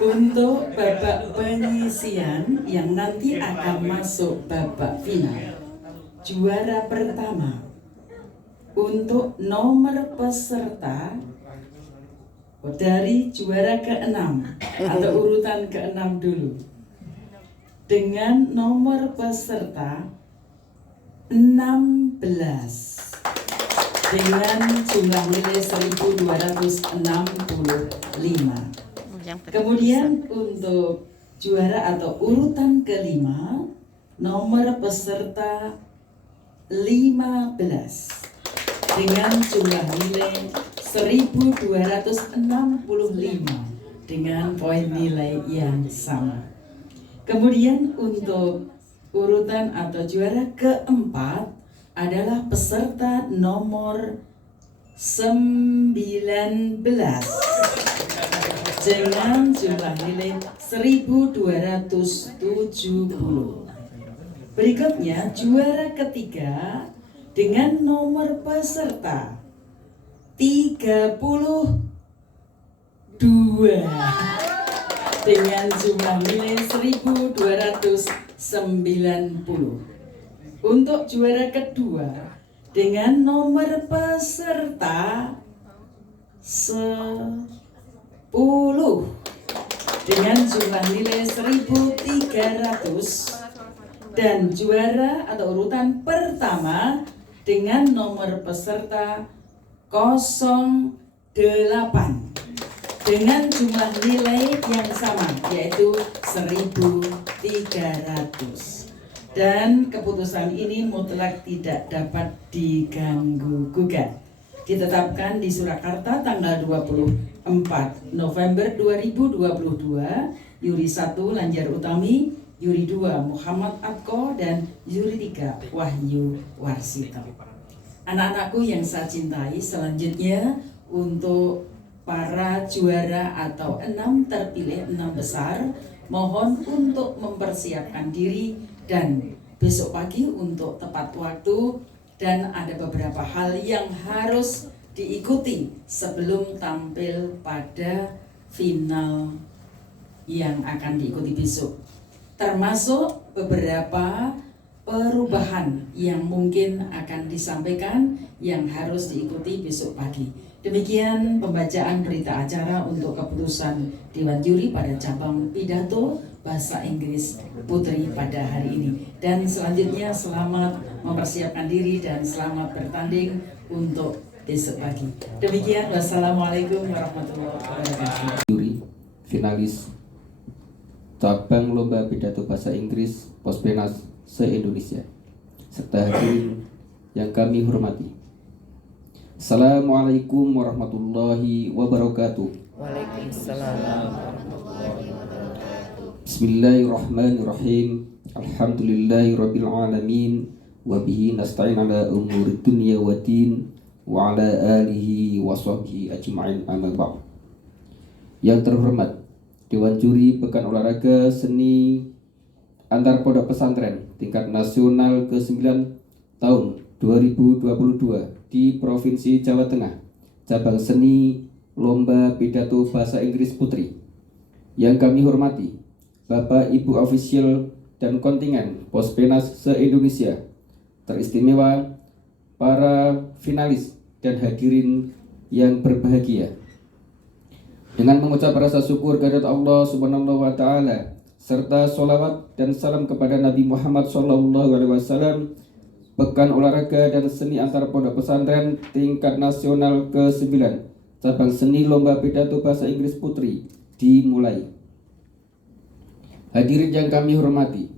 Untuk babak penyisian yang nanti akan masuk babak final, juara pertama untuk nomor peserta dari juara ke-6 atau urutan ke-6 dulu, dengan nomor peserta 16 dengan jumlah nilai 1265. Kemudian untuk juara atau urutan kelima, nomor peserta 15 dengan jumlah nilai 1265 dengan poin nilai yang sama. Kemudian untuk urutan atau juara keempat adalah peserta nomor 19 dengan jumlah nilai 1270. Berikutnya juara ketiga dengan nomor peserta 32 dengan jumlah nilai 1290. Untuk juara kedua dengan nomor peserta 10 dengan jumlah nilai 1300, dan juara atau urutan pertama dengan nomor peserta 08 dengan jumlah nilai yang sama, yaitu 1300. Dan keputusan ini mutlak tidak dapat diganggu gugat. Ditetapkan di Surakarta tanggal 24 November 2022, Yuri 1 Lanjar Utami, Yuri 2 Muhammad Atko, dan Yuri 3 Wahyu Warsito. Anak-anakku yang saya cintai, selanjutnya untuk para juara atau 6 terpilih, 6 besar, mohon untuk mempersiapkan diri dan besok pagi untuk tepat waktu, dan ada beberapa hal yang harus diikuti sebelum tampil pada final yang akan diikuti besok, termasuk beberapa perubahan yang mungkin akan disampaikan yang harus diikuti besok pagi. Demikian pembacaan berita acara untuk keputusan Dewan Juri pada cabang Pidato Bahasa Inggris Putri pada hari ini. Dan selanjutnya selamat mempersiapkan diri dan selamat bertanding untuk besok pagi. Demikian, wassalamualaikum warahmatullahi wabarakatuh. Juri finalis cabang lomba pidato bahasa Inggris Pospenas se-Indonesia serta hadirin yang kami hormati. Assalamualaikum warahmatullahi wabarakatuh. Waalaikumsalam warahmatullahi wabarakatuh. Bismillahirrahmanirrahim. Alhamdulillahirabbil alamin wa bihi nasta'in ala umuri dunya waddin wa ala alihi wa sahbihi ajma'in, amma ba'd. Yang terhormat Dewan Juri Pekan Olahraga Seni Antar Pondok Pesantren tingkat nasional ke-9 tahun 2022 di Provinsi Jawa Tengah, cabang seni Lomba Pidato Bahasa Inggris Putri. Yang kami hormati Bapak Ibu ofisial dan kontingen Pospenas se-Indonesia, teristimewa para finalis dan hadirin yang berbahagia. Dengan mengucap rasa syukur kehadirat Allah Subhanahu wa taala serta sholawat dan salam kepada Nabi Muhammad SAW, Pekan Olahraga dan Seni Antar Pondok Pesantren tingkat nasional ke-9 cabang seni Lomba Pidato Bahasa Inggris Putri dimulai. Hadirin yang kami hormati,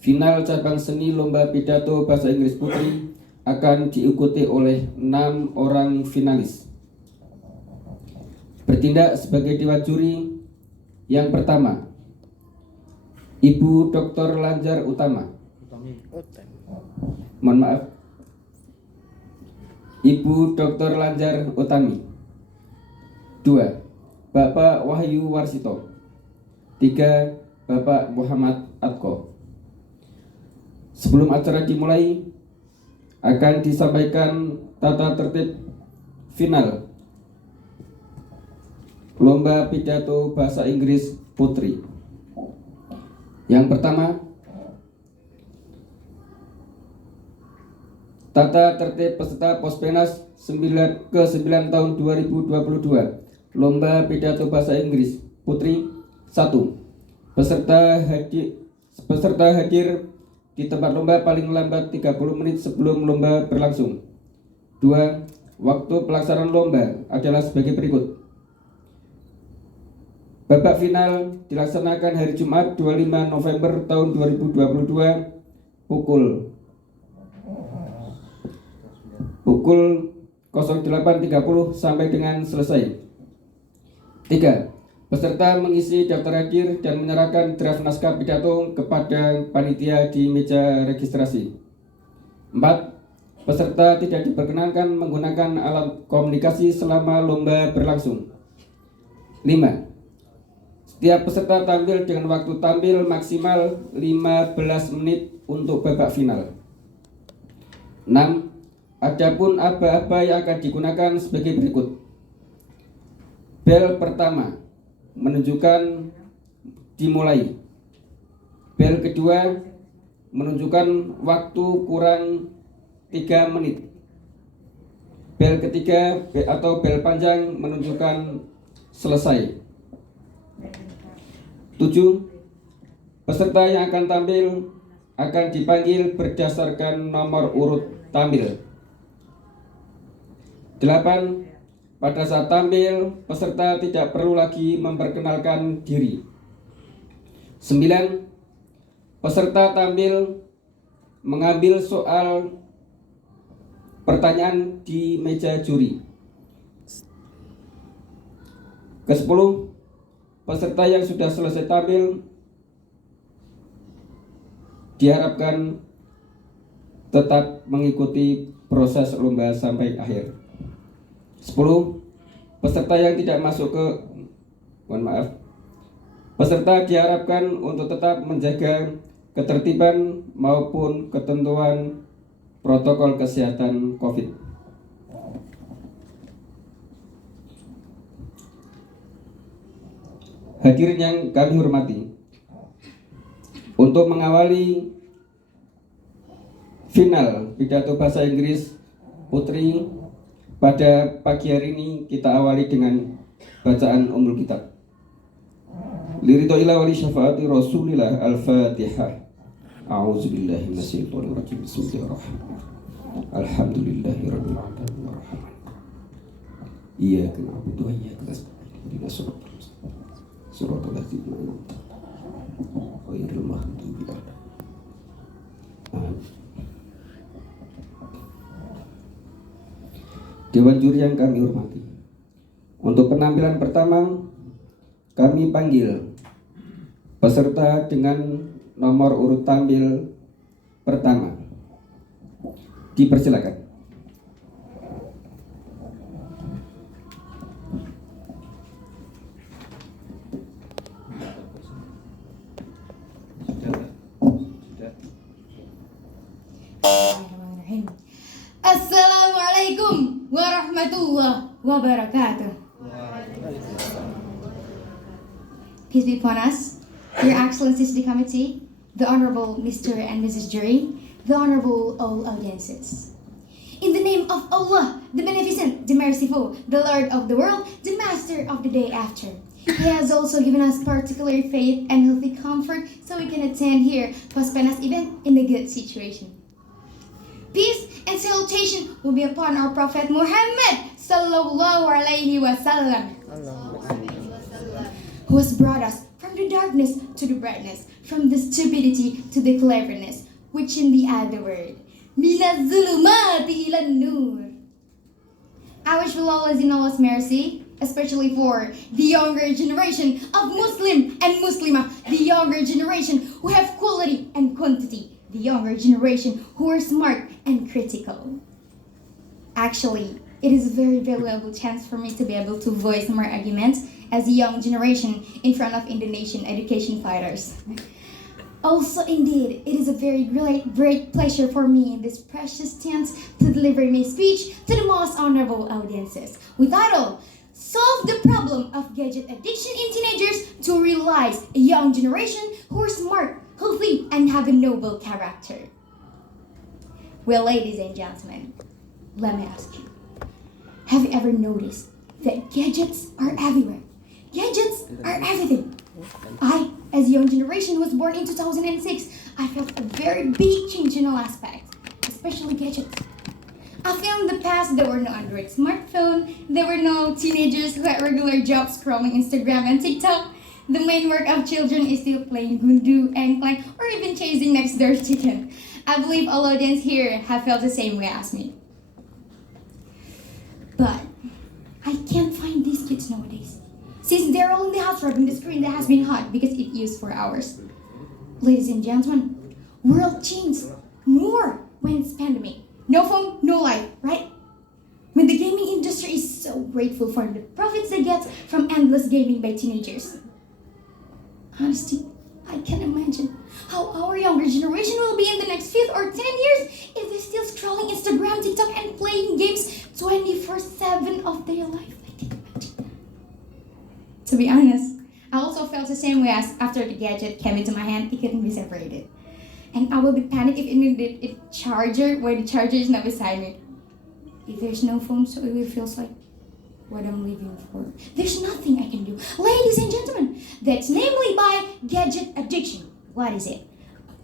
final cabang seni Lomba Pidato Bahasa Inggris Putri akan diikuti oleh 6 orang finalis. Bertindak sebagai dewan juri yang pertama, Ibu Dr. Lanjar Utama. Mohon maaf, Ibu Dr. Lanjar Utami. 2. Bapak Wahyu Warsito. 3. Bapak Muhammad Atko. Sebelum acara dimulai, akan disampaikan tata tertib final. Lomba pidato bahasa Inggris Putri. Yang pertama, tata tertib peserta Pospenas ke-9 tahun 2022. Lomba pidato bahasa Inggris Putri. 1. Peserta hadir di tempat lomba paling lambat 30 menit sebelum lomba berlangsung. 2. Waktu pelaksanaan lomba adalah sebagai berikut. Babak final dilaksanakan hari Jumat 25 November tahun 2022 pukul 08.30 sampai dengan selesai. 3. Peserta mengisi daftar hadir dan menyerahkan draft naskah pidato kepada panitia di meja registrasi. 4. Peserta tidak diperkenankan menggunakan alat komunikasi selama lomba berlangsung. 5. Setiap peserta tampil dengan waktu tampil maksimal 15 menit untuk babak final. 6. Adapun aba-aba yang akan digunakan sebagai berikut. Bel pertama menunjukkan dimulai. Bel kedua menunjukkan waktu kurang 3 menit. Bel ketiga atau bel panjang menunjukkan selesai. 7. Peserta yang akan tampil akan dipanggil berdasarkan nomor urut tampil. 8. Pada saat tampil, peserta tidak perlu lagi memperkenalkan diri. 9. Peserta tampil mengambil soal pertanyaan di meja juri. Ke-10. Peserta yang sudah selesai tampil diharapkan tetap mengikuti proses lomba sampai akhir. 10. Peserta yang tidak masuk peserta diharapkan untuk tetap menjaga ketertiban maupun ketentuan protokol kesehatan COVID. Hadirin yang kami hormati, untuk mengawali final pidato bahasa Inggris Putri pada pagi hari ini, kita awali dengan bacaan Ummul Kitab. Liridhoillah wali syafaati Rasulillah Al-Fatihah. A'udzubillahi minasyaitonir rajim. Bismillahirrahmanirrahim. Alhamdulillahirabbil alamin arrahmanir rahim. Iyyaka na'budu wa iyyaka nasta'in. Ihdinas siratal mustaqim. Siratal ladzina an'amta 'alaihim ghairil maghdubi 'alaihim. Amin. Dewan juri yang kami hormati, untuk penampilan pertama kami panggil peserta dengan nomor urut tampil pertama. Dipersilakan. Assalamualaikum warahmatullahi wabarakatuh. Peace be upon us, Your Excellencies the Committee, the Honorable Mr. and Mrs. Jury, the Honorable all audiences. In the name of Allah, the Beneficent, the Merciful, the Lord of the world, the Master of the day after. He has also given us particular faith and healthy comfort so we can attend here Pospenas event in a good situation. Peace and salutation will be upon our Prophet Muhammad sallallahu alaihi wasallam, who has brought us from the darkness to the brightness, from the stupidity to the cleverness, which in the other word, minaz zulumati ilan nur. I wish for Allah's in Allah's mercy, especially for the younger generation of Muslim and Muslimah, the younger generation who have quality and quantity, the younger generation who are smart and critical. Actually, it is a very valuable chance for me to be able to voice my arguments as a young generation in front of Indonesian education fighters. Also, indeed, it is a very great pleasure for me in this precious chance to deliver my speech to the most honorable audiences with title, solve the problem of gadget addiction in teenagers to realize a young generation who are smart, healthy, and have a noble character. Well, ladies and gentlemen, let me ask you, have you ever noticed that gadgets are everywhere? Gadgets are everything. I, as a young generation, was born in 2006. I felt a very big change in all aspects, especially gadgets. I feel in the past there were no Android smartphone, there were no teenagers who had regular jobs scrolling Instagram and TikTok. The main work of children is still playing gundu, anklang, or even chasing next door's chicken. I believe all audience here have felt the same way as me. But I can't find these kids nowadays. Since they're all in the house rubbing the screen that has been hot because it used for hours. Ladies and gentlemen, world changed more when it's pandemic. No phone, no life, right? When the gaming industry is so grateful for the profits they get from endless gaming by teenagers. Honestly, I can't imagine how our younger generation will be in the next 5 or 10 years if they're still scrolling Instagram, TikTok, and playing games 24/7 of their life. I can't imagine. To be honest, I also felt the same way as after the gadget came into my hand, it couldn't be separated. And I will be panicked if it needed a charger where the charger is not beside me. If there's no phone, so it feels like what I'm living for. There's nothing I can do. Ladies and gentlemen, that's namely by gadget addiction. What is it?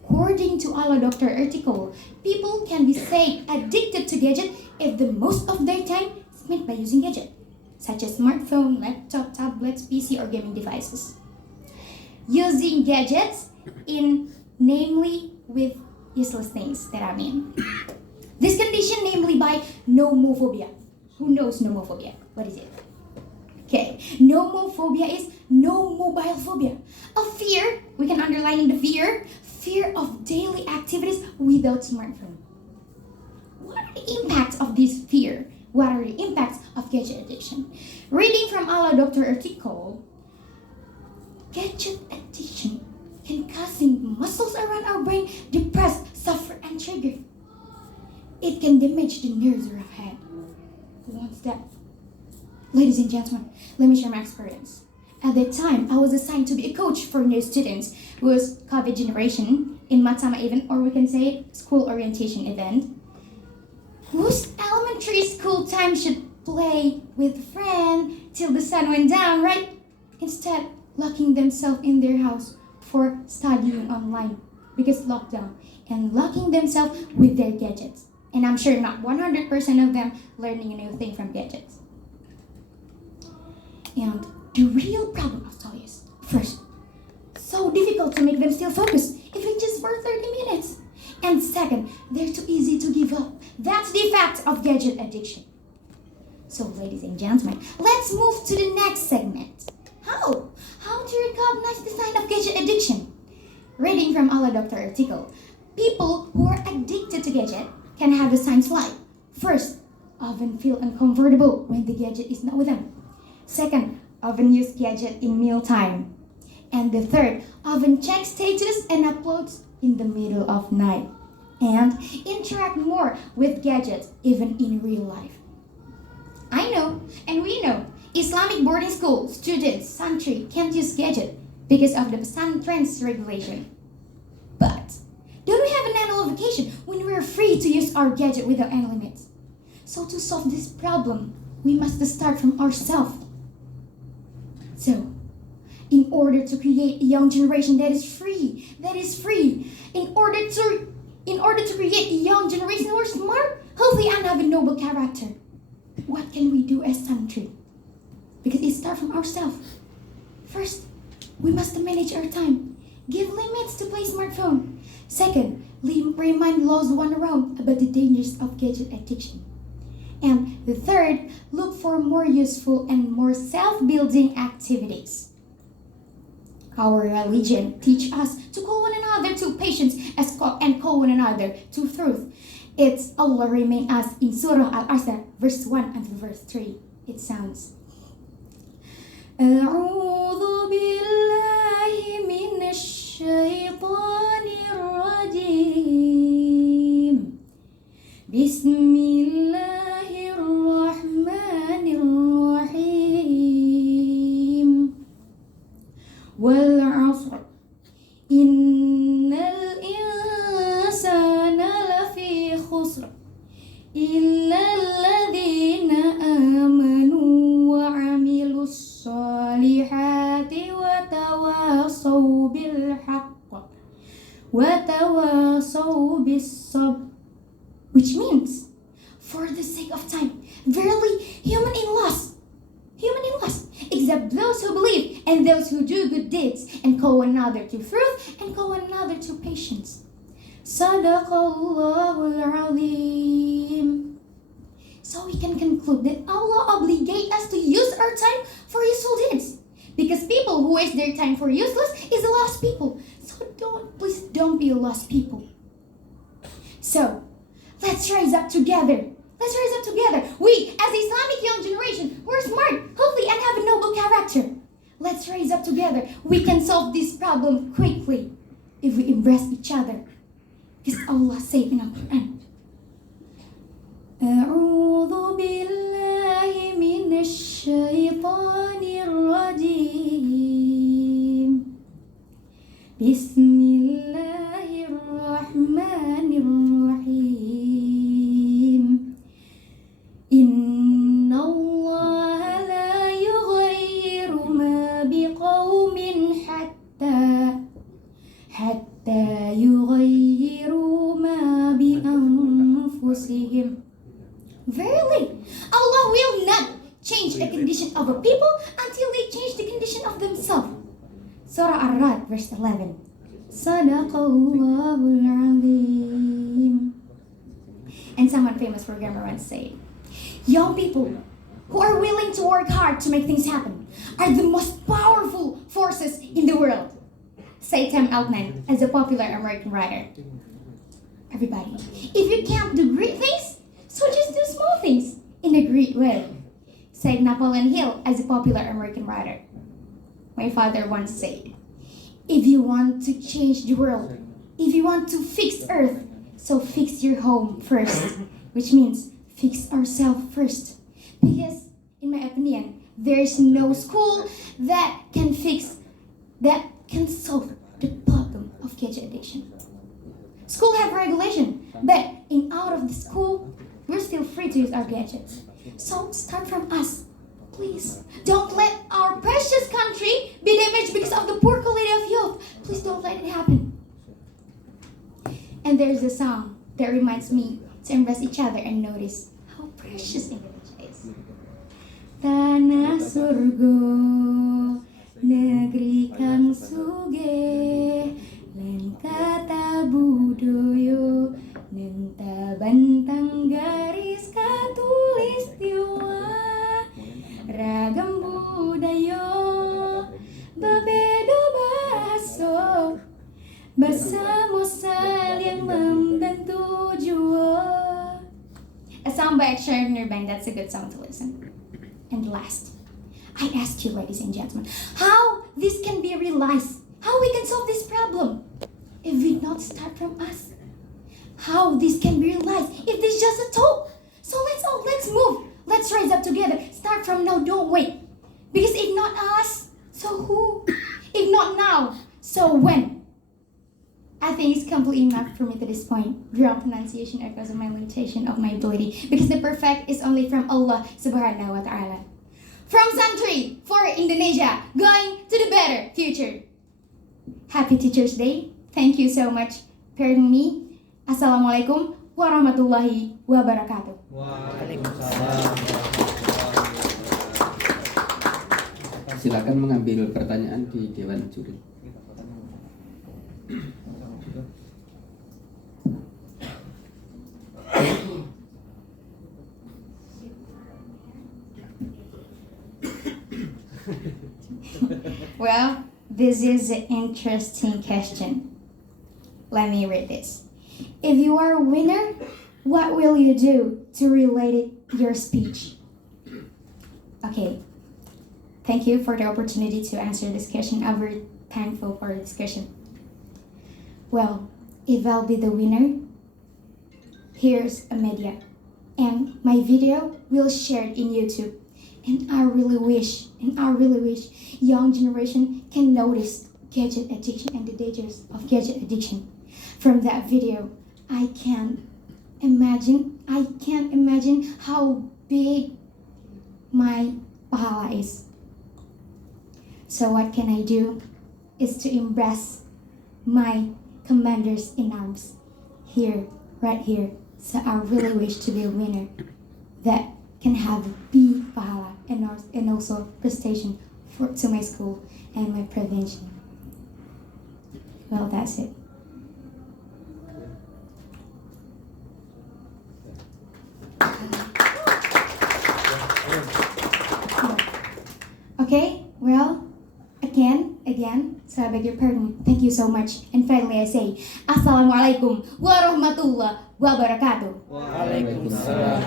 According to our doctor article, people can be said addicted to gadget if the most of their time is spent by using gadget, such as smartphone, laptop, tablets, PC, or gaming devices. Using gadgets in namely with useless things that I mean. This condition namely by nomophobia. Who knows nomophobia? What is it? Okay, nomophobia is no mobile phobia. A fear, we can underline the fear of daily activities without smartphone. What are the impacts of this fear? What are the impacts of gadget addiction? Reading from our doctor article, gadget addiction can causing muscles around our brain depressed, suffer, and trigger. It can damage the nerves of our head. Who wants that? Ladies and gentlemen, let me share my experience. At that time, I was assigned to be a coach for new students who was COVID generation in Matama event, or we can say school orientation event, whose elementary school time should play with a friend till the sun went down, right? Instead, locking themselves in their house for studying online because lockdown, and locking themselves with their gadgets. And I'm sure not 100% of them learning a new thing from gadgets. And the real problem, I'll tell you, is first, so difficult to make them still focus, even just for 30 minutes. And second, they're too easy to give up. That's the effect of gadget addiction. So, ladies and gentlemen, let's move to the next segment. How? How to recognize the sign of gadget addiction? Reading from our doctor article, people who are addicted to gadget can have the signs like, first, often feel uncomfortable when the gadget is not with them. Second, often use gadget in mealtime. And the third, often check status and uploads in the middle of night. And interact more with gadgets even in real life. I know, and we know, Islamic boarding school students, santri, can't use gadget because of the pesantren's regulation. But don't we have an annual vacation when we're free to use our gadget without any limits? So to solve this problem, we must start from ourselves. So, in order to create a young generation that is free, in order to create a young generation who are smart, healthy, and have a noble character, what can we do as santri? Because it starts from ourselves. First, we must manage our time. Give limits to play smartphone. Second, remind loved one around about the dangers of gadget addiction. And the third, look for more useful and more self-building activities. Our religion teaches us to call one another to patience and call one another to truth. It's Allah remain us in Surah Al-Asr, verse 1 and verse 3. It sounds, أعوذ بالله من الشيطان الرجيم بسم الله الرحمن الرحيم والعصر إن الإنسان لفي خسر إلا الذين آمنوا وعملوا الصالحات وتواصوا بالحق وتواصوا بالصبر, which means, for the sake of time, verily human in loss, except those who believe and those who do good deeds and call one another to truth and call one another to patience. Sadaqallahul Azim. So we can conclude that Allah obligates us to use our time for useful deeds. Because people who waste their time for useless is a lost people. So please don't be a lost people. So, let's rise up together. We, as the Islamic young generation, we're smart, healthy, and have a noble character. Let's rise up together. We can solve this problem quickly if we embrace each other. Because Allah said in Al-Quran, أعوذ بالله من الشيطان الرجيم بسم الله الرحمن الرحيم إن الله لا يغير ما بقوم حتى يغيروا ما بأنفسهم. Verily, Allah will not change the condition of a people until they change the condition of themselves. Surah Ar-Ra'd, verse 11. Sadaqallahul Azim. And someone famous programmer once said, young people who are willing to work hard to make things happen are the most powerful forces in the world. Say Tim Altman as a popular American writer. Everybody, if you can't do great things, so just do small things in a great way. Said Napoleon Hill as a popular American writer. My father once said, if you want to change the world, if you want to fix Earth, so fix your home first, which means fix ourselves first. Because, in my opinion, there's no school that can solve the problem of gadget addiction. School have regulation, but out of the school, we're still free to use our gadgets. So start from us, please. Don't let our precious country be damaged because of the poor quality of youth. Please don't let it happen. And there's a song that reminds me to embrace each other and notice how precious Indonesia is. Tanah surga, negeri kang sugih, lan kata budoyo, nenta bantang garis katulistiwa, ragam budaya, berbeda bahasa, bersama saling membantu jua. A song by Extraordinary Band, that's a good song to listen. And last, I ask you, ladies and gentlemen, how this can be realized, how we can solve this problem if we not start from us. How this can be realized if this is just a talk. So let's move. Let's rise up together. Start from now, don't wait. Because if not us, so who? If not now, so when? I think it's completely enough for me to this point. Draw pronunciation because of my limitation of my ability. Because the perfect is only from Allah subhanahu wa ta'ala. From Santri for Indonesia, going to the better future. Happy Teacher's Day. Thank you so much. Pardon me. Assalamualaikum warahmatullahi wabarakatuh. Silakan mengambil pertanyaan di Dewan Juri. Well, this is an interesting question. Let me read this. If you are a winner, what will you do to relate your speech? Okay. Thank you for the opportunity to answer this question. I'm very thankful for this question. Well, if I'll be the winner, here's a media. And my video will share it in YouTube. And I really wish young generation can notice gadget addiction and the dangers of gadget addiction. From that video, I can't imagine how big my pahala is. So what can I do is to embrace my commanders in arms here, right here. So I really wish to be a winner that can have big pahala and also prestation to my school and my prevention. Well, that's it. Okay, well, again, so I beg your pardon. Thank you so much. And finally I say, Assalamualaikum warahmatullahi wabarakatuh. Waalaikumsalam.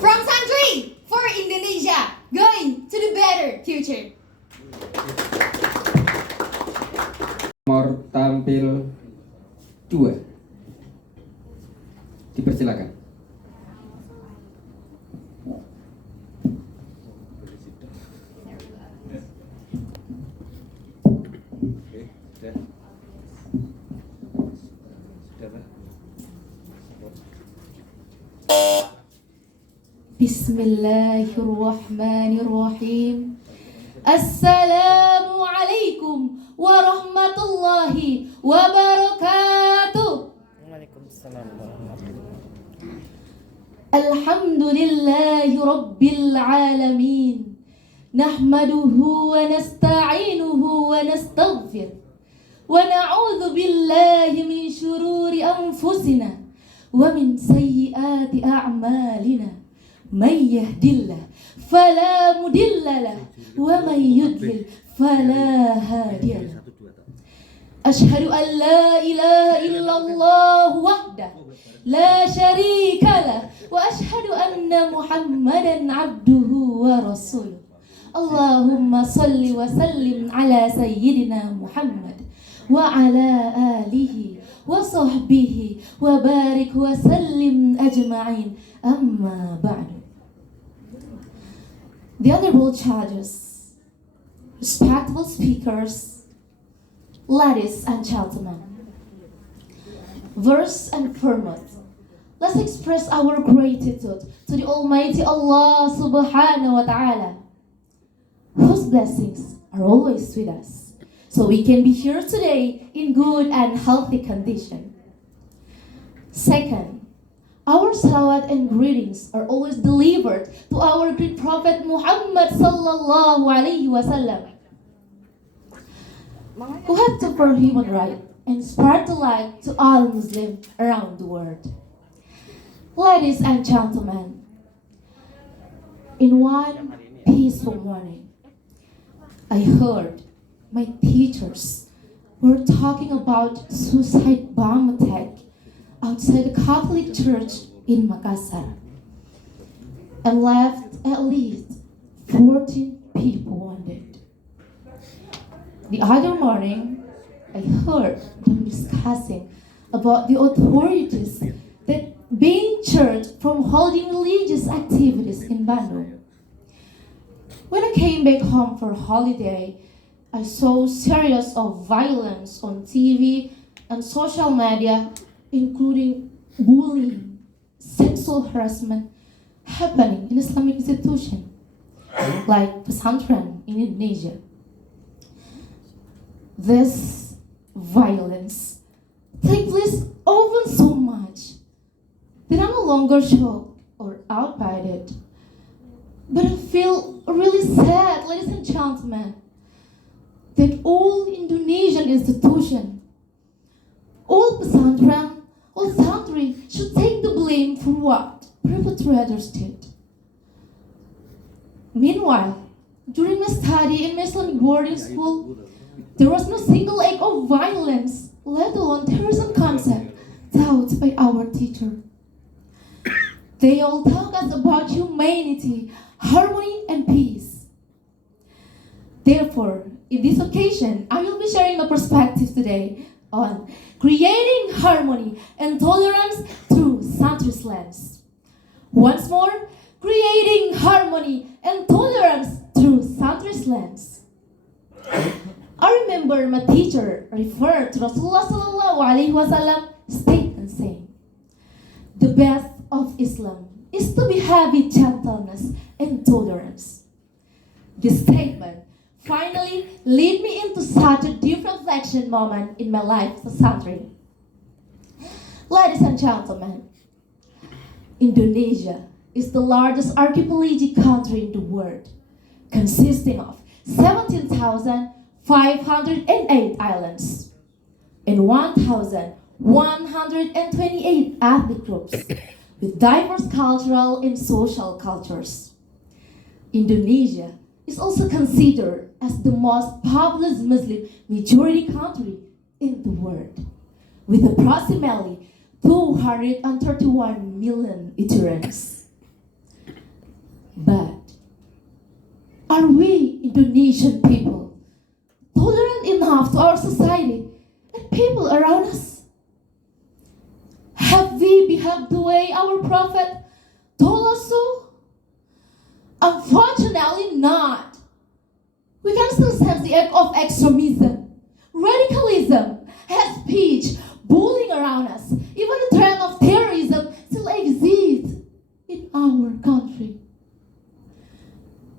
From Santri for Indonesia, going to the better future. Nomor tampil 2. Dipersilakan. Bismillahirrahmanirrahim. Assalamualaikum warahmatullahi wabarakatuh. Waalaikumsalam warahmatullahi. Alhamdulillahi rabbil alamin. Nahmaduhu wa nasta'inuhu wa nastaghfir. Wa na'udzu billahi min shururi anfusina wa min sayyiati a'malina. Man yahdillah fala mudilla lah wa man yudlil fala hadiya lah. Ashhadu an la ilaha illallah wahdah la syarika lah wa ashhadu anna Muhammadan abduhu wa rasuluh. Allahumma salli wa sallim ala sayyidina Muhammad wa ala alihi wa sahbihi wa barik wa sallim ajma'in. Amma ba'du. The honorable judges, respectable speakers, ladies and gentlemen, first and foremost, let's express our gratitude to the Almighty Allah subhanahu wa ta'ala, whose blessings are always with us, so we can be here today in good and healthy condition. Second, our salawat and greetings are always delivered to our great Prophet Muhammad sallallahu alaihi wasallam, who had for human right and spread the light to all Muslims around the world. Ladies and gentlemen, in one peaceful morning, I heard my teachers were talking about suicide bomb attack outside the Catholic Church in Makassar and left at least 14 people wounded. The other morning, I heard them discussing about the authorities that banned church from holding religious activities in Bandung. When I came back home for holiday, I saw series of violence on TV and social media, including bullying, sexual harassment happening in Islamic institutions like pesantren in Indonesia. This violence takes place often so much that I'm no longer shocked or out by it, but I feel really sad, ladies and gentlemen, that all Indonesian institutions, all pesantren, all santri should take the blame for what perpetrators did. Meanwhile, during my study in my Islamic boarding school, there was no single act of violence, let alone terrorism concept, taught by our teacher. They all taught us about humanity, harmony, and peace. Therefore, in this occasion, I will be sharing my perspective today on creating harmony and tolerance through Santri's lens. Once more, creating harmony and tolerance through Santri's lens. I remember my teacher referred to Rasulullah sallallahu alaihi wasallam statement saying, "The best of Islam is to be heavy gentleness and tolerance." This statement finally led me into such a deep reflection moment in my life as a Santri. Ladies and gentlemen, Indonesia is the largest archipelagic country in the world, consisting of 17,508 islands and 1,128 ethnic groups with diverse cultural and social cultures. Indonesia is also considered as the most populous Muslim majority country in the world, with approximately 231 million adherents. But are we Indonesian people tolerant enough to our society and people around us? Have we behaved the way our Prophet told us to? Unfortunately not. We can still sense the act of extremism, radicalism, hate speech, bullying around us. Even the trend of terrorism still exists in our country.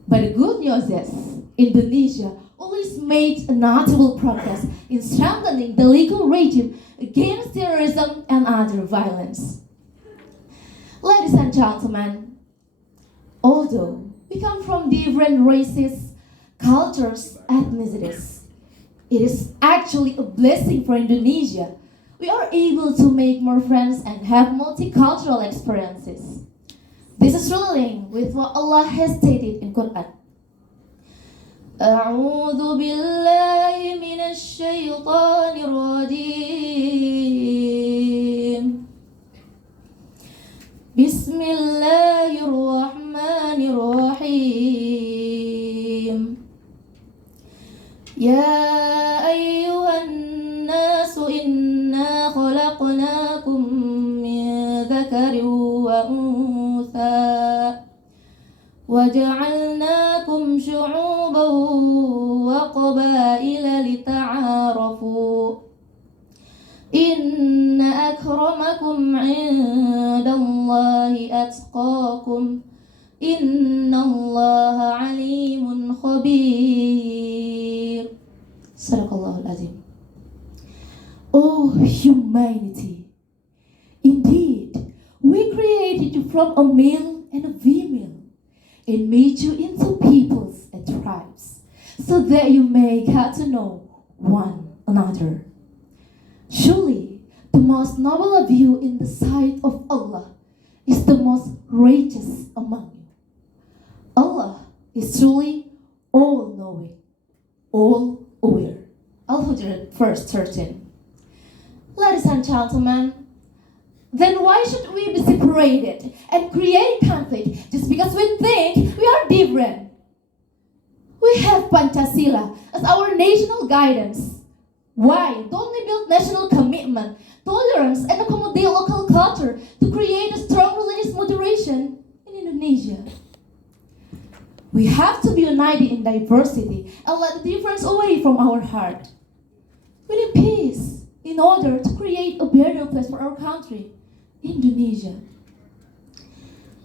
But the good news is, Indonesia always made a notable progress in strengthening the legal regime against terrorism and other violence. Ladies and gentlemen, although we come from different races, cultures, ethnicities, it is actually a blessing for Indonesia. We are able to make more friends and have multicultural experiences. This is relating with what Allah has stated in Quran. أعوذ بالله من الشيطان الرجيم بسم الله الرحمن الرحيم يا أيها الناس إنا خلقناكم من ذكر وأنثى وجعلناكم شعوبا وقبائل لتعارفوا إن أكرمكم عند الله أتقاكم إن الله عليم خبير صدق الله العظيم. O humanity, indeed, we created you from a male and a female and made you into peoples and tribes so that you may get to know one another. Surely, the most noble of you in the sight of Allah is the most righteous among you. Allah is truly all-knowing, all-aware. Al-Hujurat, verse 13. Ladies and gentlemen, then why should we be separated and create conflict just because we think we are different? We have Pancasila as our national guidance. Why don't we build national commitment, tolerance, and accommodate local culture to create a strong religious moderation in Indonesia? We have to be united in diversity and let the difference away from our heart. We need peace in order to create a better place for our country, Indonesia.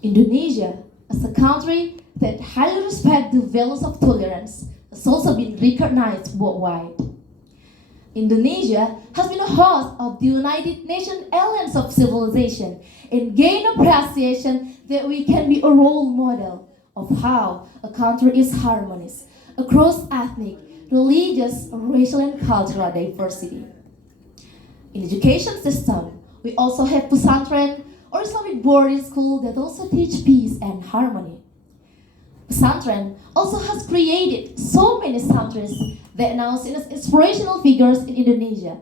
Indonesia, as a country that highly respects the values of tolerance, has also been recognized worldwide. Indonesia has been a host of the United Nations Alliance of Civilization and gained appreciation that we can be a role model of how a country is harmonious across ethnic, religious, racial, and cultural diversity. In education system, we also have pesantren or Islamic boarding school that also teach peace and harmony. Pesantren also has created so many santres that now seen as inspirational figures in Indonesia,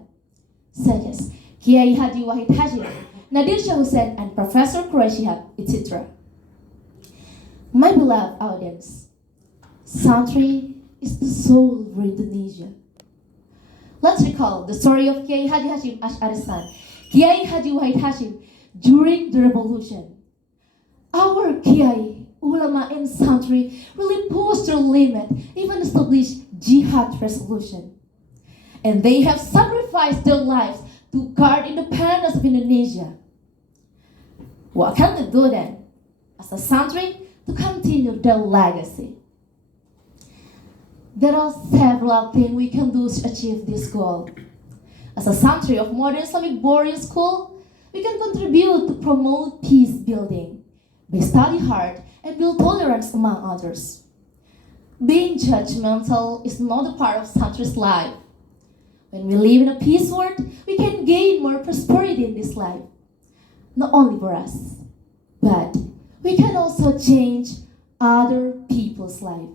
such as Kiai Haji Wahid Hashim, Nadir Shah Hussain, and Professor Quraish Shihab, etc. My beloved audience, santri is the soul for Indonesia. Let's recall the story of Kiai Haji Hashim Ash'ari's son, Kiai Haji Wahid Hashim, during the revolution. Our Kiai ulama and Santri really pushed their limit, even established jihad resolution. And they have sacrificed their lives to guard independence of Indonesia. What can we do then, as a Santri, to continue their legacy? There are several things we can do to achieve this goal. As a Santri of Modern Islamic Boarding School, we can contribute to promote peace building by study hard and build tolerance among others. Being judgmental is not a part of Santri's life. When we live in a peace world, we can gain more prosperity in this life. Not only for us, but we can also change other people's life.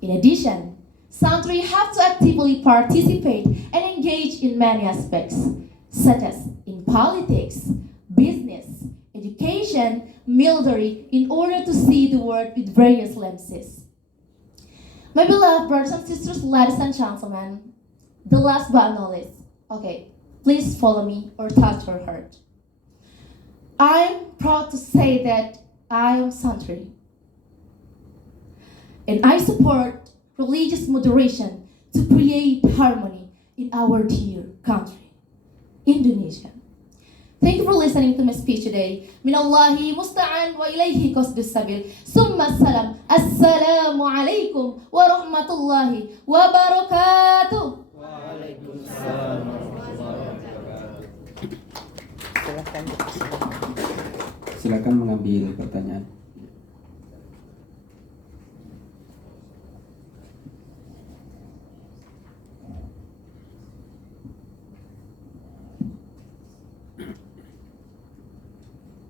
In addition, Santri have to actively participate and engage in many aspects, such as in politics, business, education, military, in order to see the world with various lenses. My beloved brothers and sisters, ladies and gentlemen, the last but not least, okay, please follow me or touch your heart. I'm proud to say that I am Santri, and I support religious moderation to create harmony in our dear country, Indonesia. Thank you for listening to my speech today. Minallahi musta'an wa ilayhi qasdus sabil. Summa salam. Assalamu alaikum wa rahmatullahi wa barakatuh. Waalaikumsalam warahmatullahi wabarakatuh. Silakan mengambil pertanyaan.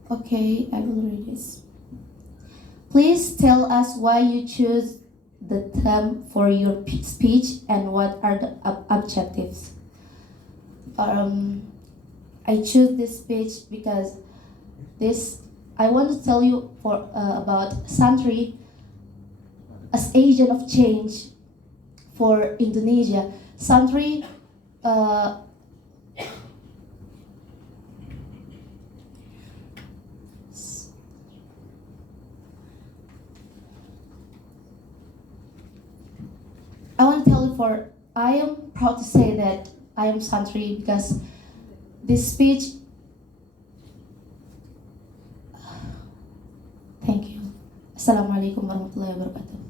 Okay, I will read this. Please tell us why you choose the theme for your speech and what are the objectives. I choose this speech because I want to tell you about Santri as agent of change for Indonesia. Santri I want to tell you I am proud to say that I am Santri because this speech, thank you. Assalamualaikum warahmatullahi wabarakatuh.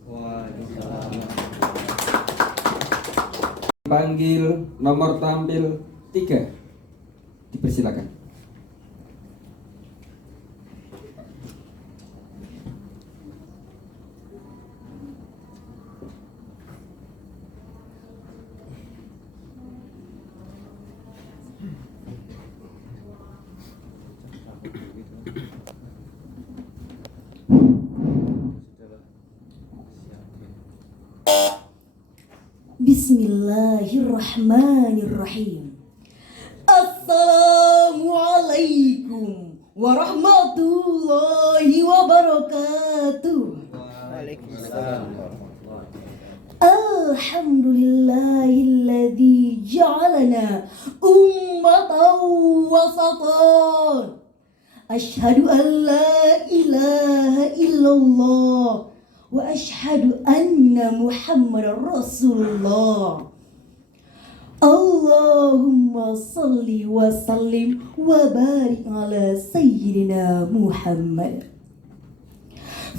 Panggil nomor tampil 3. Dipersilakan. Bismillahirrahmanirrahim. Assalamualaikum warahmatullahi wabarakatuh. Waalaikumsalam warahmatullahi wabarakatuh. Alhamdulillahilladzi ja'alana ummatan wasatan. Ashhadu an la ilaha illallah wa ashhadu anna Muhammadar Rasulullah. Allahumma salli wa sallim wa barik ala Sayyidina Muhammad.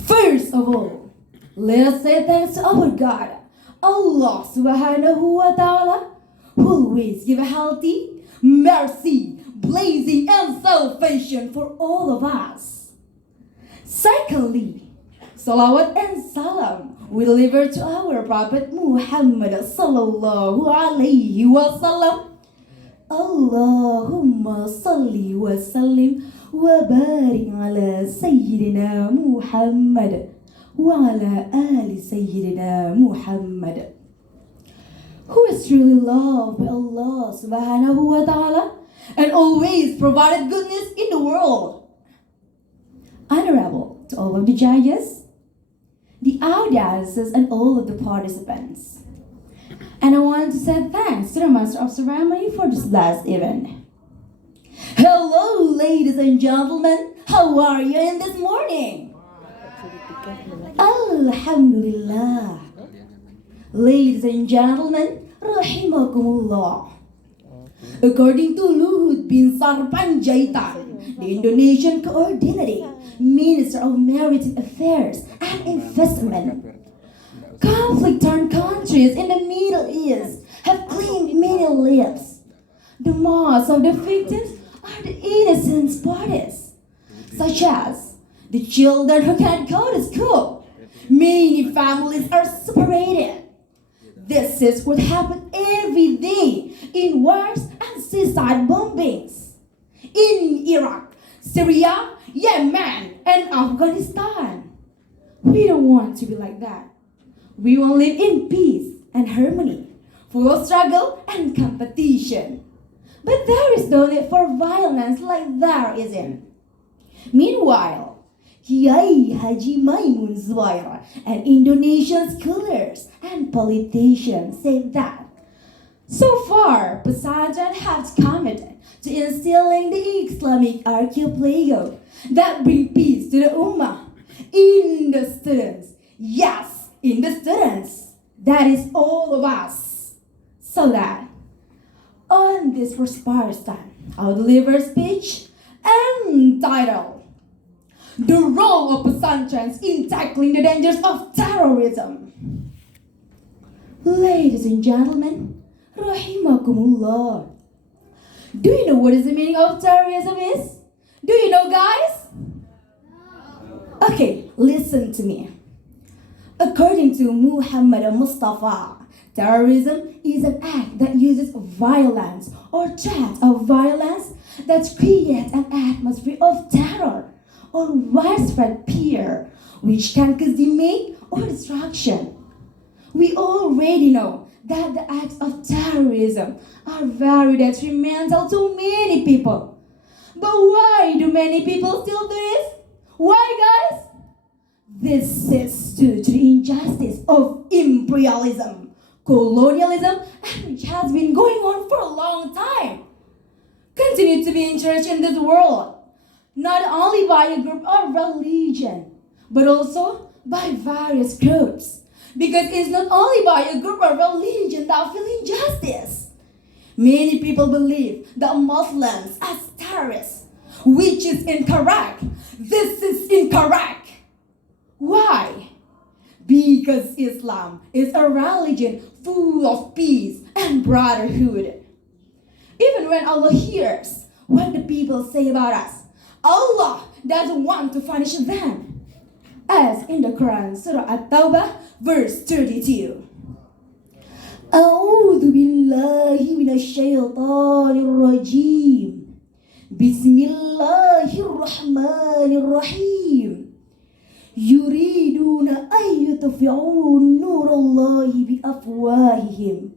First of all, let us say thanks to our God, Allah subhanahu wa ta'ala, who always give a healthy, mercy, blazing and salvation for all of us. Secondly, salawat and salam we deliver to our Prophet Muhammad sallallahu alaihi wasallam. Allahumma salli wa sallim wa barik ala Sayyidina Muhammad wa ala ali Sayyidina Muhammad, who is truly loved by Allah subhanahu wa ta'ala and always provided goodness in the world. Honorable to all of the judges, the audiences, and all of the participants. And I want to say thanks to the Master of Ceremony for this last event. Hello, ladies and gentlemen. How are you in this morning? Alhamdulillah. Ladies and gentlemen, rahimakumullah. According to Luhut bin Sarpanjaitan, the Indonesian Coordinating Minister of Maritime Affairs and Investment, conflict-torn countries in the Middle East have claimed many lives. The most of the victims are the innocent parties, such as the children who can't go to school. Many families are separated. This is what happens every day in wars and suicide bombings in Iraq, Syria, Yemen, and Afghanistan. We don't want to be like that. We will live in peace and harmony, full of struggle and competition. But there is no need for violence like there isn't. Meanwhile, Kiai Haji Maimun Zubair and Indonesian scholars and politicians say that so far, Pesantren has committed to instilling the Islamic archipelago that bring peace to the Ummah in the students. Yes, in the students. That is all of us. So that on this prosperous time, I'll deliver a speech entitled The Role of Pesantrens in Tackling the Dangers of Terrorism. Ladies and gentlemen, rahimakumullah. Do you know what is the meaning of terrorism is? Do you know, guys? Okay, listen to me. According to Muhammad Mustafa, terrorism is an act that uses violence or threat of violence that creates an atmosphere of terror or widespread fear, which can cause damage or destruction. We already know that the acts of terrorism are very detrimental to many people. But why do many people still do this? Why, guys? This is due to the injustice of imperialism, colonialism, and which has been going on for a long time. Continue to be entrenched in this world, not only by a group or religion, but also by various groups. Because it's not only by a group or religion that feel injustice. Many people believe that Muslims as terrorists, which is incorrect. This is incorrect. Why? Because Islam is a religion full of peace and brotherhood. Even when Allah hears what the people say about us, Allah doesn't want to punish them. As in the Quran, Surah At-Tawbah, verse 32. A'udhu billahi minasyaitanir rajim. Bismillahirrahmanirrahim. Yuriduna ayyutfi'u nurallahi biafwahihim.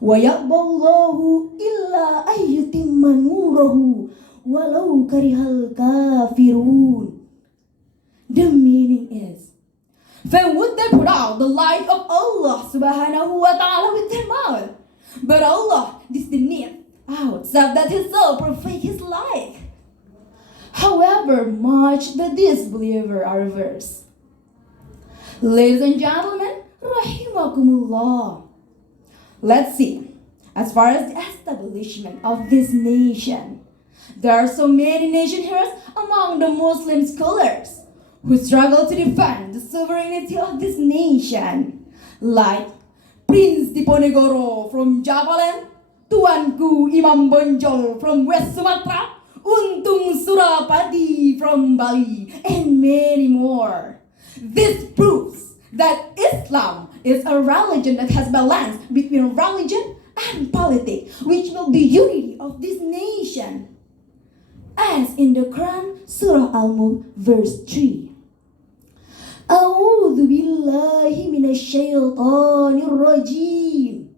Wa ya'ballahu illa ayyutimma nurahu walau karihal kafirun. The meaning is, then would they put out the light of Allah subhanahu wa ta'ala with their mouth? But Allah disdained out, except that His soul perfect His light. However much the disbeliever are averse. Ladies and gentlemen, rahimakumullah. Let's see, as far as the establishment of this nation, there are so many nation heroes among the Muslim scholars who struggle to defend the sovereignty of this nation, like Prince Diponegoro from Javaland, Tuanku Imam Bonjol from West Sumatra, Untung Surapati from Bali, and many more. This proves that Islam is a religion that has balance between religion and politics, which will be unity of this nation. As in the Quran, Surah Al-Mulk, verse 3. A'udhu billahi minasyaitanir rajim.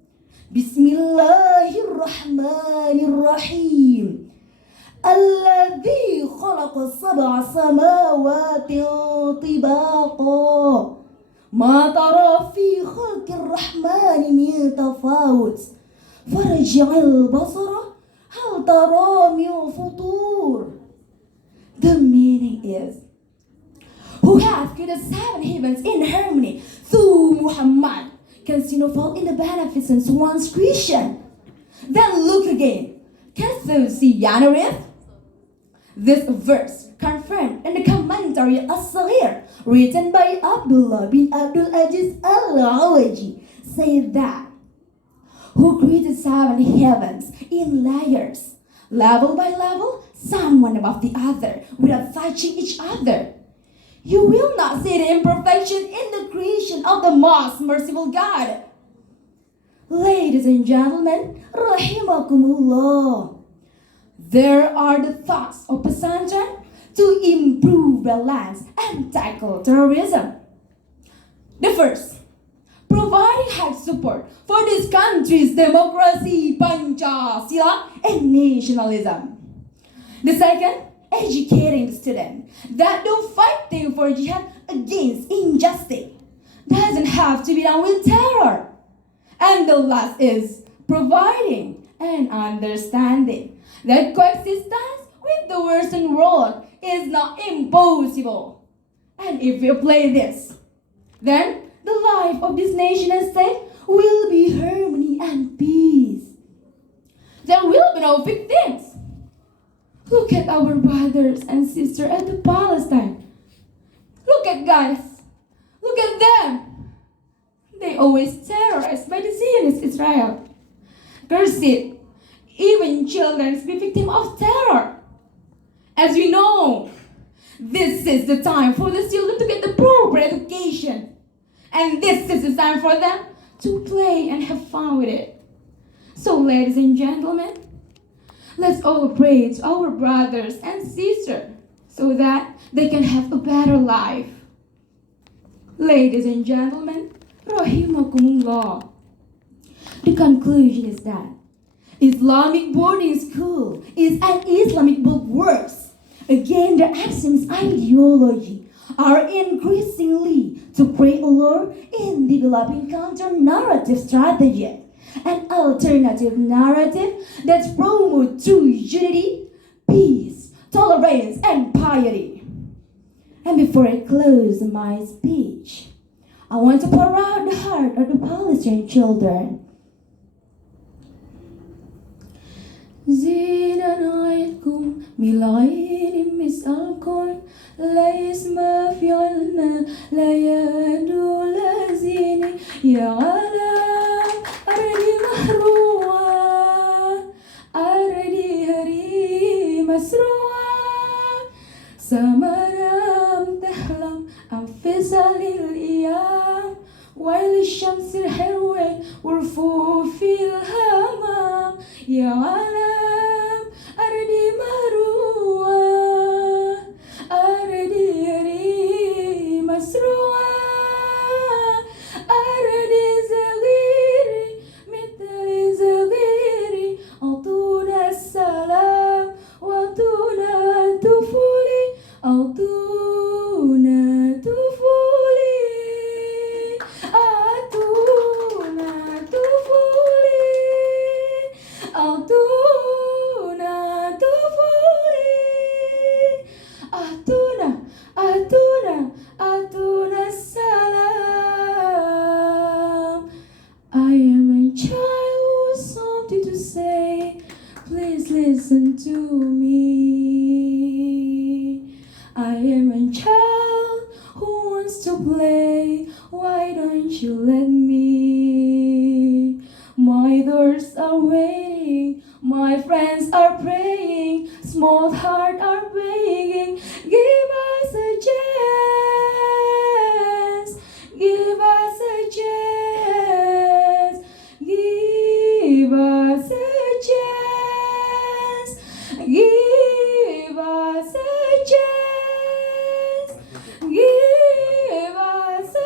Bismillahirrahmanirrahim. Alladhi khalaqa sab'a samawatin tibaqa. Ma tara fi khalqir rahmani min tafawut. Farji'il basara hal tara min futur. The meaning is, who hath created 7 heavens in harmony through Muhammad, can see no fault in the beneficence once creation. Then look again. Canst thou see Yanarith? This verse confirmed in the commentary As-Saghir, written by Abdullah bin Abdul Aziz al-Awaji, said that who created 7 heavens in layers, level by level, some one above the other, without touching each other. You will not see the imperfection in the creation of the most merciful God. Ladies and gentlemen, rahimakumullah. There are the thoughts of Pesantren to improve balance and tackle terrorism. The first, providing hard support for this country's democracy, Pancasila, and nationalism. The second, educating the student that the fighting for jihad against injustice doesn't have to be done with terror. And the last is providing an understanding that coexistence with the Western world is not impossible. And if we play this, then the life of this nation and state will be harmony and peace. There will be no victims. Look at our brothers and sisters at the Palestine. Look at guys. Look at them. They always terrorized by the Zionist Israel. Curse it. Even children be victim of terror. As you know, this is the time for the children to get the proper education. And this is the time for them to play and have fun with it. So, ladies and gentlemen, let's all pray to our brothers and sisters so that they can have a better life. Ladies and gentlemen, rahimakumullah. The conclusion is that Islamic boarding school is an Islamic book works against the extremist ideology are increasingly to pray Allah in developing counter-narrative strategies and alternative narrative that promote true unity, peace, tolerance, and piety. And before I close my speech, I want to pour out the heart of the Palestinian children. زينا نعيدكم بالعين مسألكم لا يسمى في علنا لا يدو لا زيني يا عالم أرضي محروعة أرضي هري مسروعة سمرام تحلم أنفسها للأيام ويل الشمس الحلوة ورفوف الهمام يا عالم أرضي مروعة أرضي هري مسروعة أرضي صغيري مثل صغيري أعطونا السلام وأعطونا طفولي أعطونا طفولي أعطونا طفولي أعطونا طفولي أعطونا أعطونا أعطونا السلام. I am a child with something to say. Please listen to me. I am a child who wants to play. Why don't you let me? My doors are waiting. My friends are praying. Small heart are begging. Give us a chance. Give us a chance. Give us a chance. Give us a chance. Give us a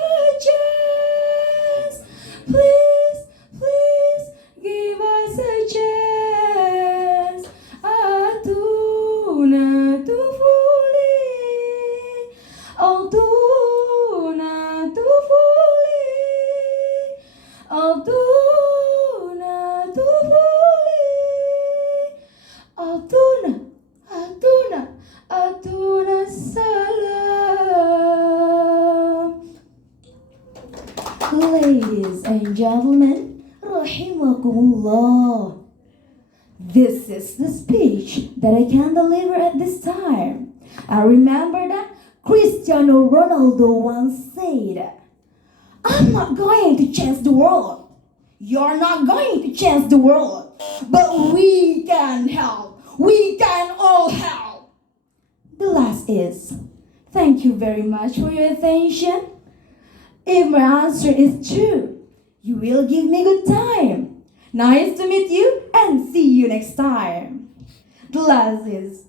chance. Please, please, give us a chance. أعطونا طفولي أعطونا طفولي gentlemen, rahimakumullah. This is the speech that I can deliver at this time. I remember that Cristiano Ronaldo once said, I'm not going to change the world. You're not going to change the world. But we can help. We can all help. The last is, thank you very much for your attention. If my answer is true, you will give me good time. Nice to meet you and see you next time. The last is,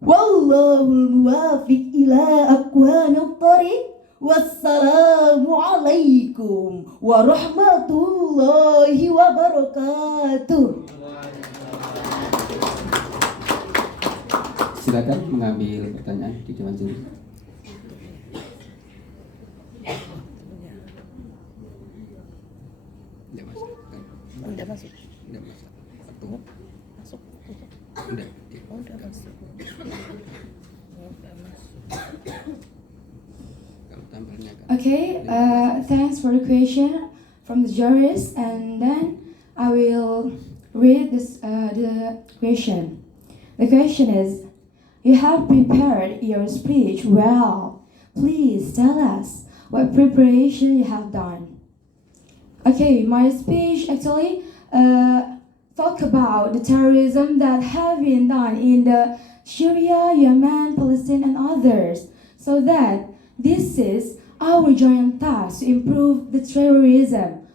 Wallahul muwafiq ila aqwanit thariq. Wassalamu alaikum warahmatullahi wabarakatuh. Silakan mengambil pertanyaan di dewan juri. Udah masuk. Udah masuk. Masuk. Udah. Udah masuk. Kalau tampilnya kan. Okay, thanks for the question from the jurors, and then I will read the question. The question is, you have prepared your speech well. Please tell us what preparation you have done. Okay, my speech actually talk about the terrorism that have been done in the Syria, Yemen, Palestine, and others. So that this is our joint task to improve the terrorism.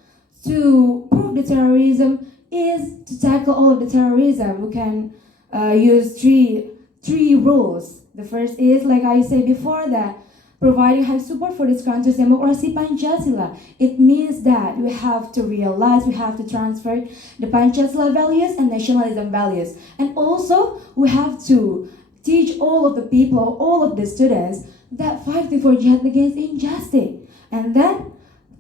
To prove the terrorism is to tackle all of the terrorism. We can use three rules. The first is, like I said before, that providing high support for this country's democracy Pancasila. It means that we have to realize, we have to transfer the Pancasila values and nationalism values. And also, we have to teach all of the people, all of the students that fighting for jihad against injustice. And then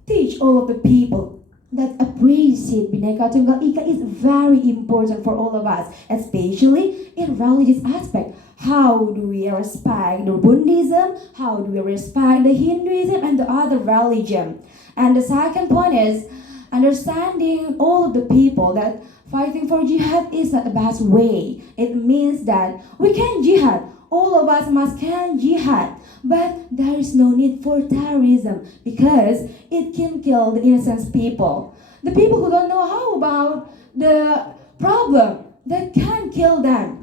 teach all of the people that appreciate Bhinneka Tunggal Ika is very important for all of us, especially in religious aspect. How do we respect the Buddhism? How do we respect the Hinduism and the other religion? And the second point is understanding all of the people that fighting for jihad is not the best way. It means that we can jihad. All of us must can jihad. But there is no need for terrorism because it can kill the innocent people. The people who don't know how about the problem that can kill them.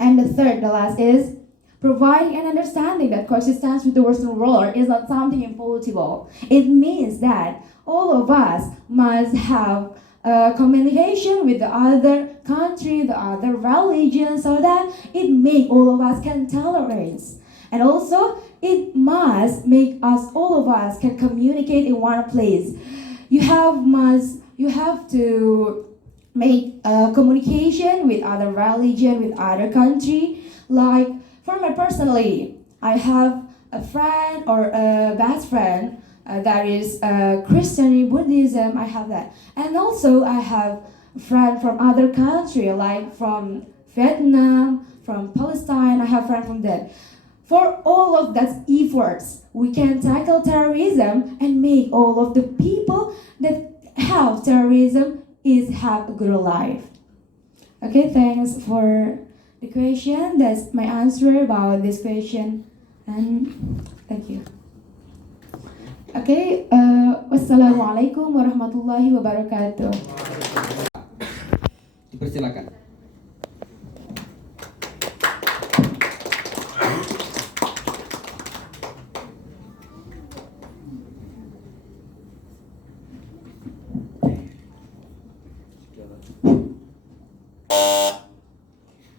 And the third, the last is providing an understanding that coexistence with the Western world is not something impossible. It means that all of us must have communication with the other country, the other religion, so that it make all of us can tolerate. And also, it must make us, all of us, can communicate in one place. You have to make communication with other religion, with other country. Like, for me personally, I have a friend or a best friend that is Christian, Buddhism, I have that. And also, I have a friend from other country, like from Vietnam, from Palestine, I have friend from that. For all of that efforts, we can tackle terrorism and make all of the people that have terrorism have a good life. Okay, thanks for the question. That's my answer about this question. And thank you. Okay, wassalamualaikum warahmatullahi wabarakatuh. Dipersilakan.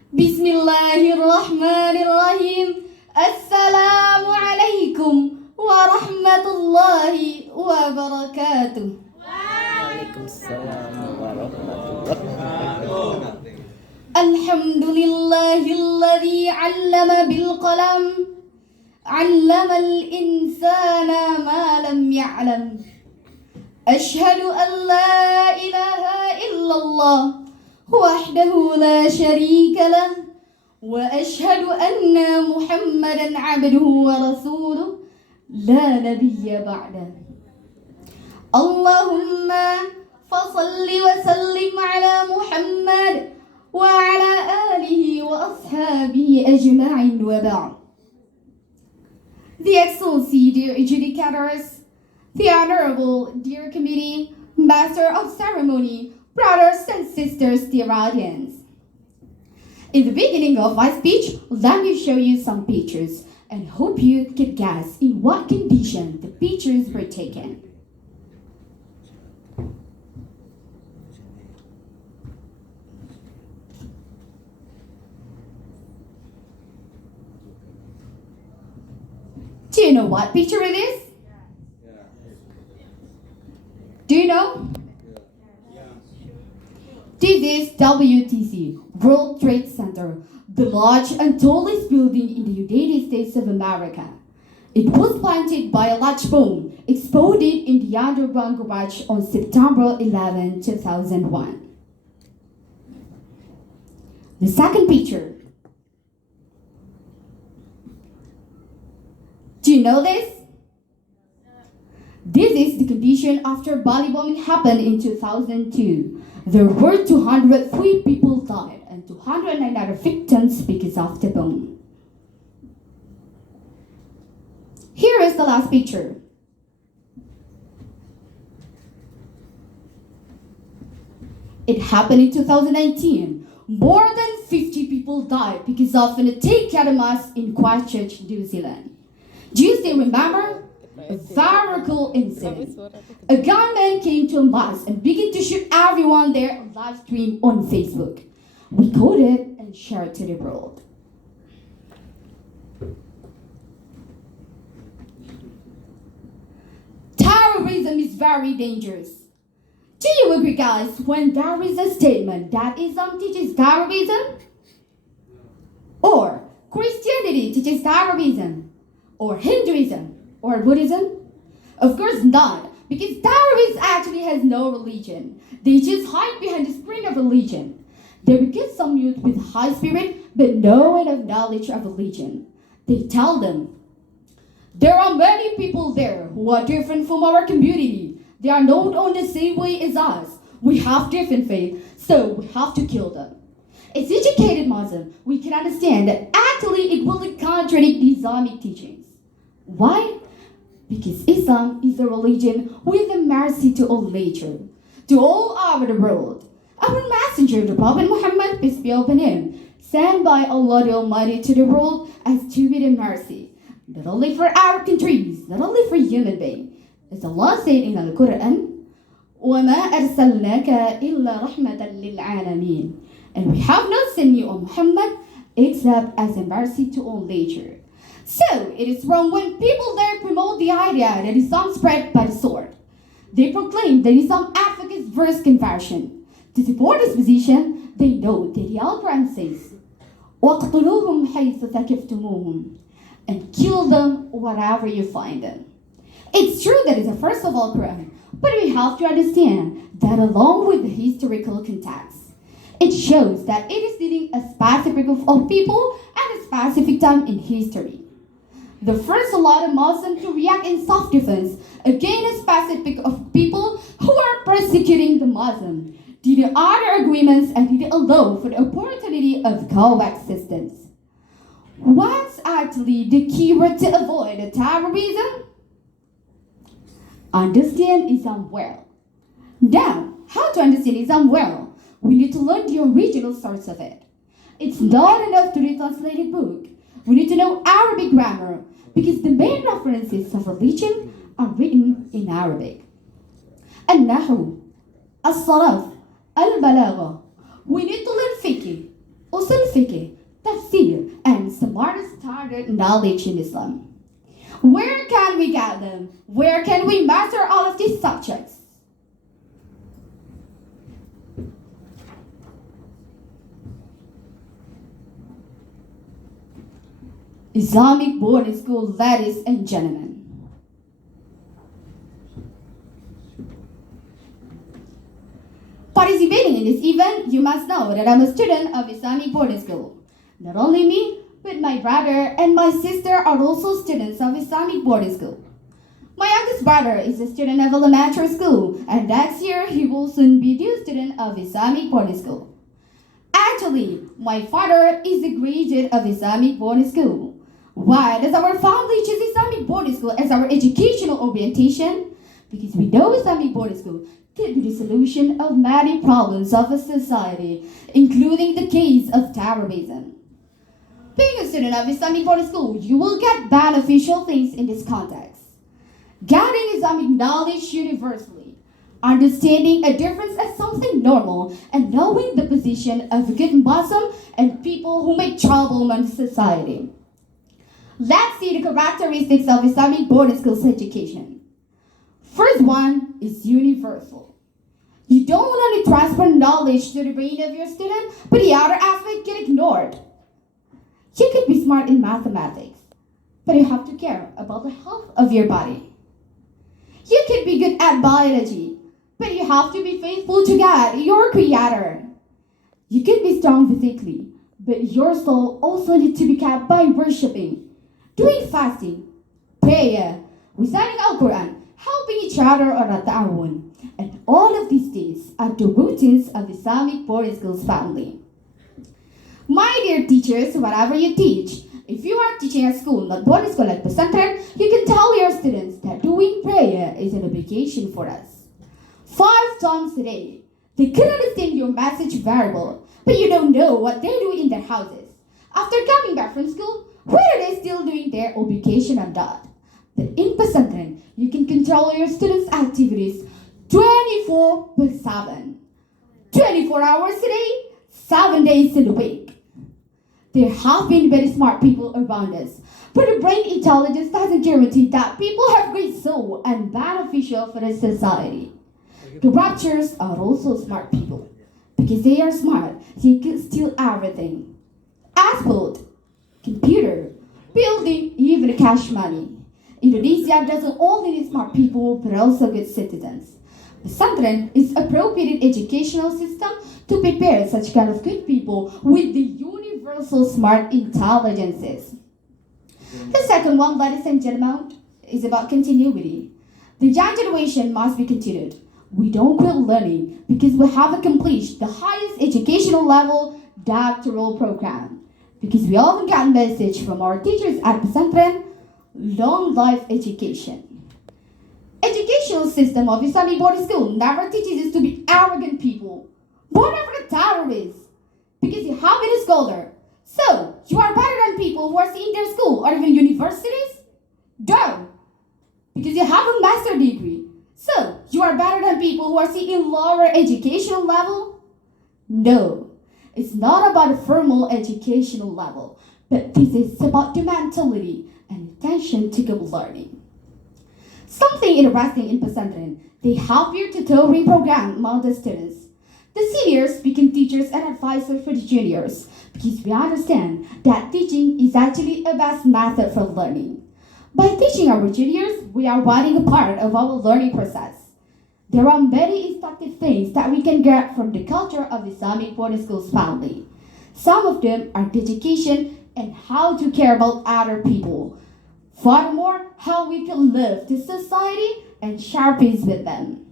Bismillahirrahmanirrahim. Assalamualaikum warahmatullahi wabarakatuh. Waalaikumsalam warahmatullahi wabarakatuh. Alhamdulillahilladzi 'allama bil qalam, 'allamal insana ma lam ya'lam. Ashhadu an la ilaha illallah wahdahu la syarika lah. وأشهد أن محمدا عبده ورسوله لا نبي بعده. اللهم فصل وسلم على محمد وعلى آله وأصحابه أجمعين وبعد. The Excellency, dear adjudicators, the Honorable, dear Committee, Master of Ceremony, brothers and sisters, dear audience. In the beginning of my speech, let me show you some pictures and hope you can guess in what condition the pictures were taken. Do you know what picture it is? Do you know? This is WTC, World Trade Center, the large and tallest building in the United States of America. It was planted by a large bomb exploded in the underground garage on September 11, 2001. The second picture. Do you know this? This is the condition after Bali bombing happened in 2002. There were 203 people died and 209 other victims because of the bomb. Here is the last picture. It happened in 2019. More than 50 people died because of an attack at a mosque in Christchurch, New Zealand. Do you still remember? A very cool incident. A gunman came to a mosque and began to shoot everyone there on live stream on Facebook. We caught it and shared to the world. Terrorism is very dangerous. Do you agree, guys, when there is a statement that Islam teaches terrorism? Or Christianity teaches terrorism? Or Hinduism? Or Buddhism? Of course not, because terrorists actually has no religion. They just hide behind the screen of religion. They recruit some youth with high spirit but no enough knowledge of religion. They tell them, there are many people there who are different from our community. They are not on the same way as us. We have different faith, so we have to kill them. As educated Muslim, we can understand that actually it will contradict the Islamic teachings. Why? Because Islam is a religion with a mercy to all nature, to all over the world. Our messenger, the Prophet Muhammad, peace be upon him, sent by Allah the Almighty to the world as to be the mercy, not only for our countries, not only for human beings. As Allah said in the Quran, وَمَا أَرْسَلْنَاكَ إِلَّا رَحْمَةً لِلْعَالَمِينَ. And we have not sent you, O Muhammad, except as a mercy to all nature. So, it is wrong when people there promote the idea that Islam spread by the sword. They proclaim that Islam advocates verse conversion. To support this position, they know that the Al-Quran says, وَاقْتُلُوهُمْ حَيْثُ ثَقِفْتُمُوهُمْ, and kill them wherever you find them. It's true that it's a verse of Al-Quran, but we have to understand that along with the historical context, it shows that it is dealing a specific group of people at a specific time in history. The first allowed a Muslim to react in self-defense against a specific group of people who are persecuting the Muslim, did the other agreements and did allow for the opportunity of coexistence. What's actually the keyword to avoid the terrorism? Understand Islam well. Now, how to understand Islam well? We need to learn the original source of it. It's not enough to read translated book. We need to know Arabic grammar because the main references of religion are written in Arabic. Al-Nahu, Al-Saraf, Al-Balagha. We need to learn fiqh, usul fiqh, tafsir, and some other standard knowledge in Islam. Where can we get them? Where can we master all of these subjects? Islamic boarding school, ladies and gentlemen. Participating in this event, you must know that I'm a student of Islamic boarding school. Not only me, but my brother and my sister are also students of Islamic boarding school. My youngest brother is a student of elementary school, and next year he will soon be the student of Islamic boarding school. Actually, my father is a graduate of Islamic boarding school. Why does our family choose Islamic boarding school as our educational orientation? Because we know Islamic boarding school could be the solution of many problems of a society, including the case of terrorism. Being a student of Islamic boarding school, you will get beneficial things in this context. Getting Islamic knowledge universally, understanding a difference as something normal, and knowing the position of a good Muslim and people who make trouble in society. Let's see the characteristics of Islamic boarding schools education. First one is universal. You don't only transfer knowledge to the brain of your student, but the other aspect get ignored. You could be smart in mathematics, but you have to care about the health of your body. You could be good at biology, but you have to be faithful to God, your creator. You could be strong physically, but your soul also needs to be kept by worshiping, doing fasting, prayer, reciting Al-Quran, helping each other or ta'awun. And all of these things are the routines of Islamic boarding schools family. My dear teachers, whatever you teach, if you are teaching at school, not boarding school like Pesantren, you can tell your students that doing prayer is an obligation for us. 5 times a day. They can understand your message very well, but you don't know what they do in their houses. After coming back from school, whether they're still doing their obligation or not. But in Pesantren, you can control your students' activities 24/7. 24 hours a day, 7 days in a week. There have been very smart people around us, but the brain intelligence doesn't guarantee that people have great soul and beneficial for the society. The raptures are also smart people. Because they are smart, they can steal everything. Asphalt, computer, building, even cash money. Indonesia doesn't only need smart people, but also good citizens. Pesantren is appropriate educational system to prepare such kind of good people with the universal smart intelligences. The second one, ladies and gentlemen, is about continuity. The young generation must be continued. We don't quit learning because we have accomplished the highest educational level doctoral program. Because we often get a message from our teachers at Pesantren, long life education. Educational system of Islamic boarding school never teaches us to be arrogant people, but never terrorists, because you have been a scholar. So, you are better than people who are in their school or even universities? No, because you have a master's degree. So, you are better than people who are in lower educational level? No, it's not about a formal educational level, but this is about the mentality and intention to keep learning. Something interesting in Pesantren, they have their tutoring program among the students. The seniors become teachers and advisors for the juniors because we understand that teaching is actually a best method for learning. By teaching our juniors, we are writing a part of our learning process. There are many instructive things that we can get from the culture of Islamic boarding schools family. Some of them are the education and how to care about other people. Furthermore, how we can live to society and share peace with them.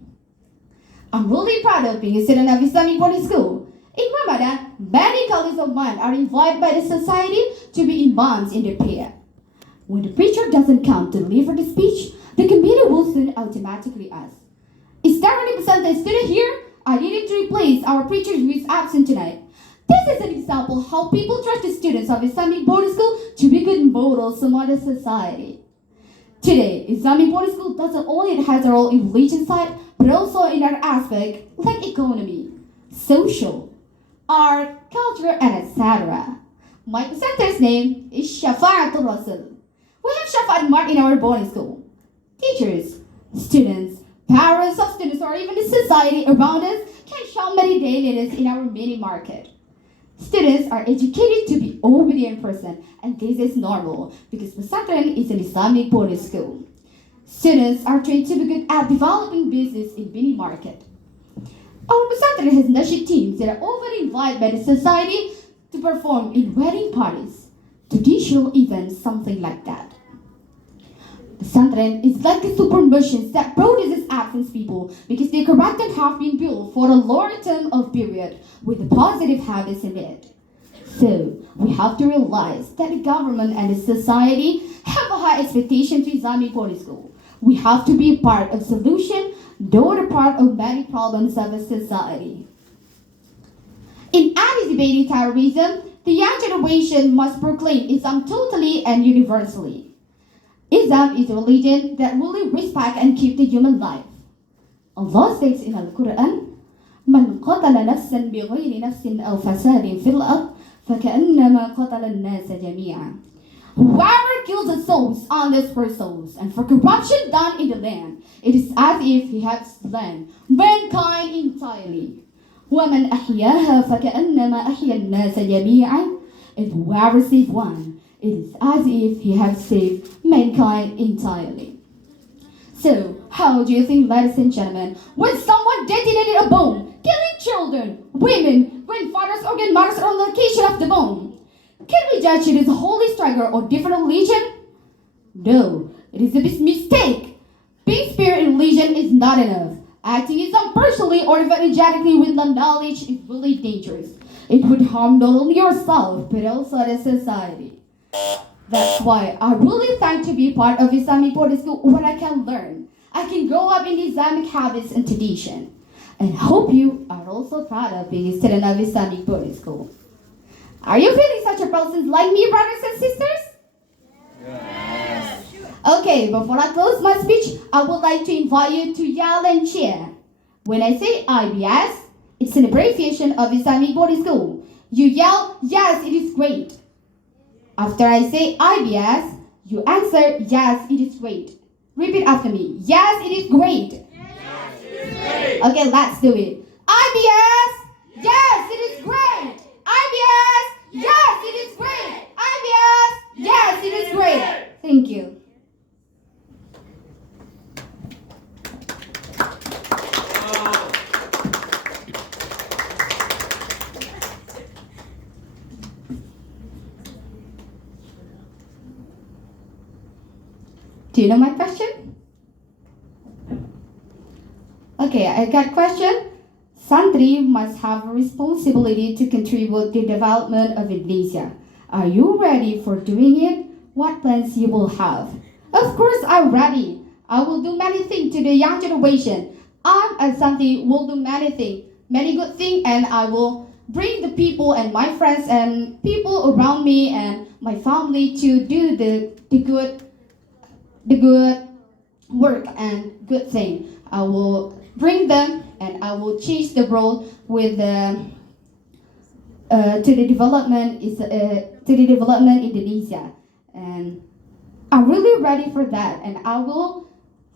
I'm really proud of being a student of Islamic boarding school. In Ramadan, many colleagues of mine are invited by the society to be imams in their prayer. When the preacher doesn't come to deliver the speech, the committee will soon automatically ask, "Is there any Pesantren student here? I need him to replace our preacher who is absent tonight." This is an example how people trust the students of Islamic boarding school to be good models among the society. Today, Islamic boarding school doesn't only have a role in religion side, but also in other aspects like economy, social, art, culture, and etc. My presenter's name is Shafa'atul Rasul. We have Shafa'at marked in our boarding school. Teachers, students, parents of students, or even the society around us can shop many daily needs in our mini market. Students are educated to be obedient person, and this is normal because Pesantren is an Islamic boarding school. Students are trained to be good at developing business in mini market. Our Pesantren has nasheed teams that are often invited by the society to perform in wedding parties, traditional events, something like that. The Santren is like a super machine that produces advanced people because their character have been built for a longer term of period with positive habits in it. So, we have to realize that the government and the society have a high expectation to Islamic boarding school. We have to be part of solution, though the part of many problems of a society. In anti-debating terrorism, the young generation must proclaim Islam totally and universally. Islam is a religion that really respects and keeps the human life. Allah says in Al-Quran, "Man qatala nafsan bighayri nafsin aw fasadin fil ard, فكأنما قتل الناس جميعا." Whoever kills the souls on this first souls, and for corruption done in the land, it is as if he had slain mankind entirely. وَمَنْ أَحْيَاهَا فَكَأَنَّمَا أَحْيَا النَّاسَ جَمِيعًا. And whoever saves one, it is as if he had saved mankind entirely. So, how do you think, ladies and gentlemen, when someone detonated a bomb, killing children, women, grandfathers, or grandmothers on the location of the bomb, can we judge it as a holy striker or different religion? No, it is a big mistake. Being spirit in religion is not enough. Acting Islam personally or even energetically with no knowledge is really dangerous. It would harm not only yourself but also the society. That's why I really thank to be part of Islamic boarding school where I can learn. I can grow up in Islamic habits and tradition. And hope you are also proud of being a student of Islamic boarding school. Are you feeling such a person like me, brothers and sisters? Yes. Okay, before I close my speech, I would like to invite you to yell and cheer. When I say IBS, it's an abbreviation of Islamic boarding school. You yell, "Yes, it is great." After I say IBS, you answer, "Yes, it is great." Repeat after me. Yes, it is great. Yes, it is great. Okay, let's do it. IBS, yes, it is great. IBS, yes, it is great. IBS, yes, it is great. Thank you. Do you know my question? Okay, I got question. Santri must have a responsibility to contribute to the development of Indonesia. Are you ready for doing it? What plans you will have? Of course, I'm ready. I will do many things to the young generation. As Santri will do many good things, and I will bring the people and my friends and people around me and my family to do the good work and good thing. I will bring them and I will change the world with to the development Indonesia, and I'm really ready for that, and I will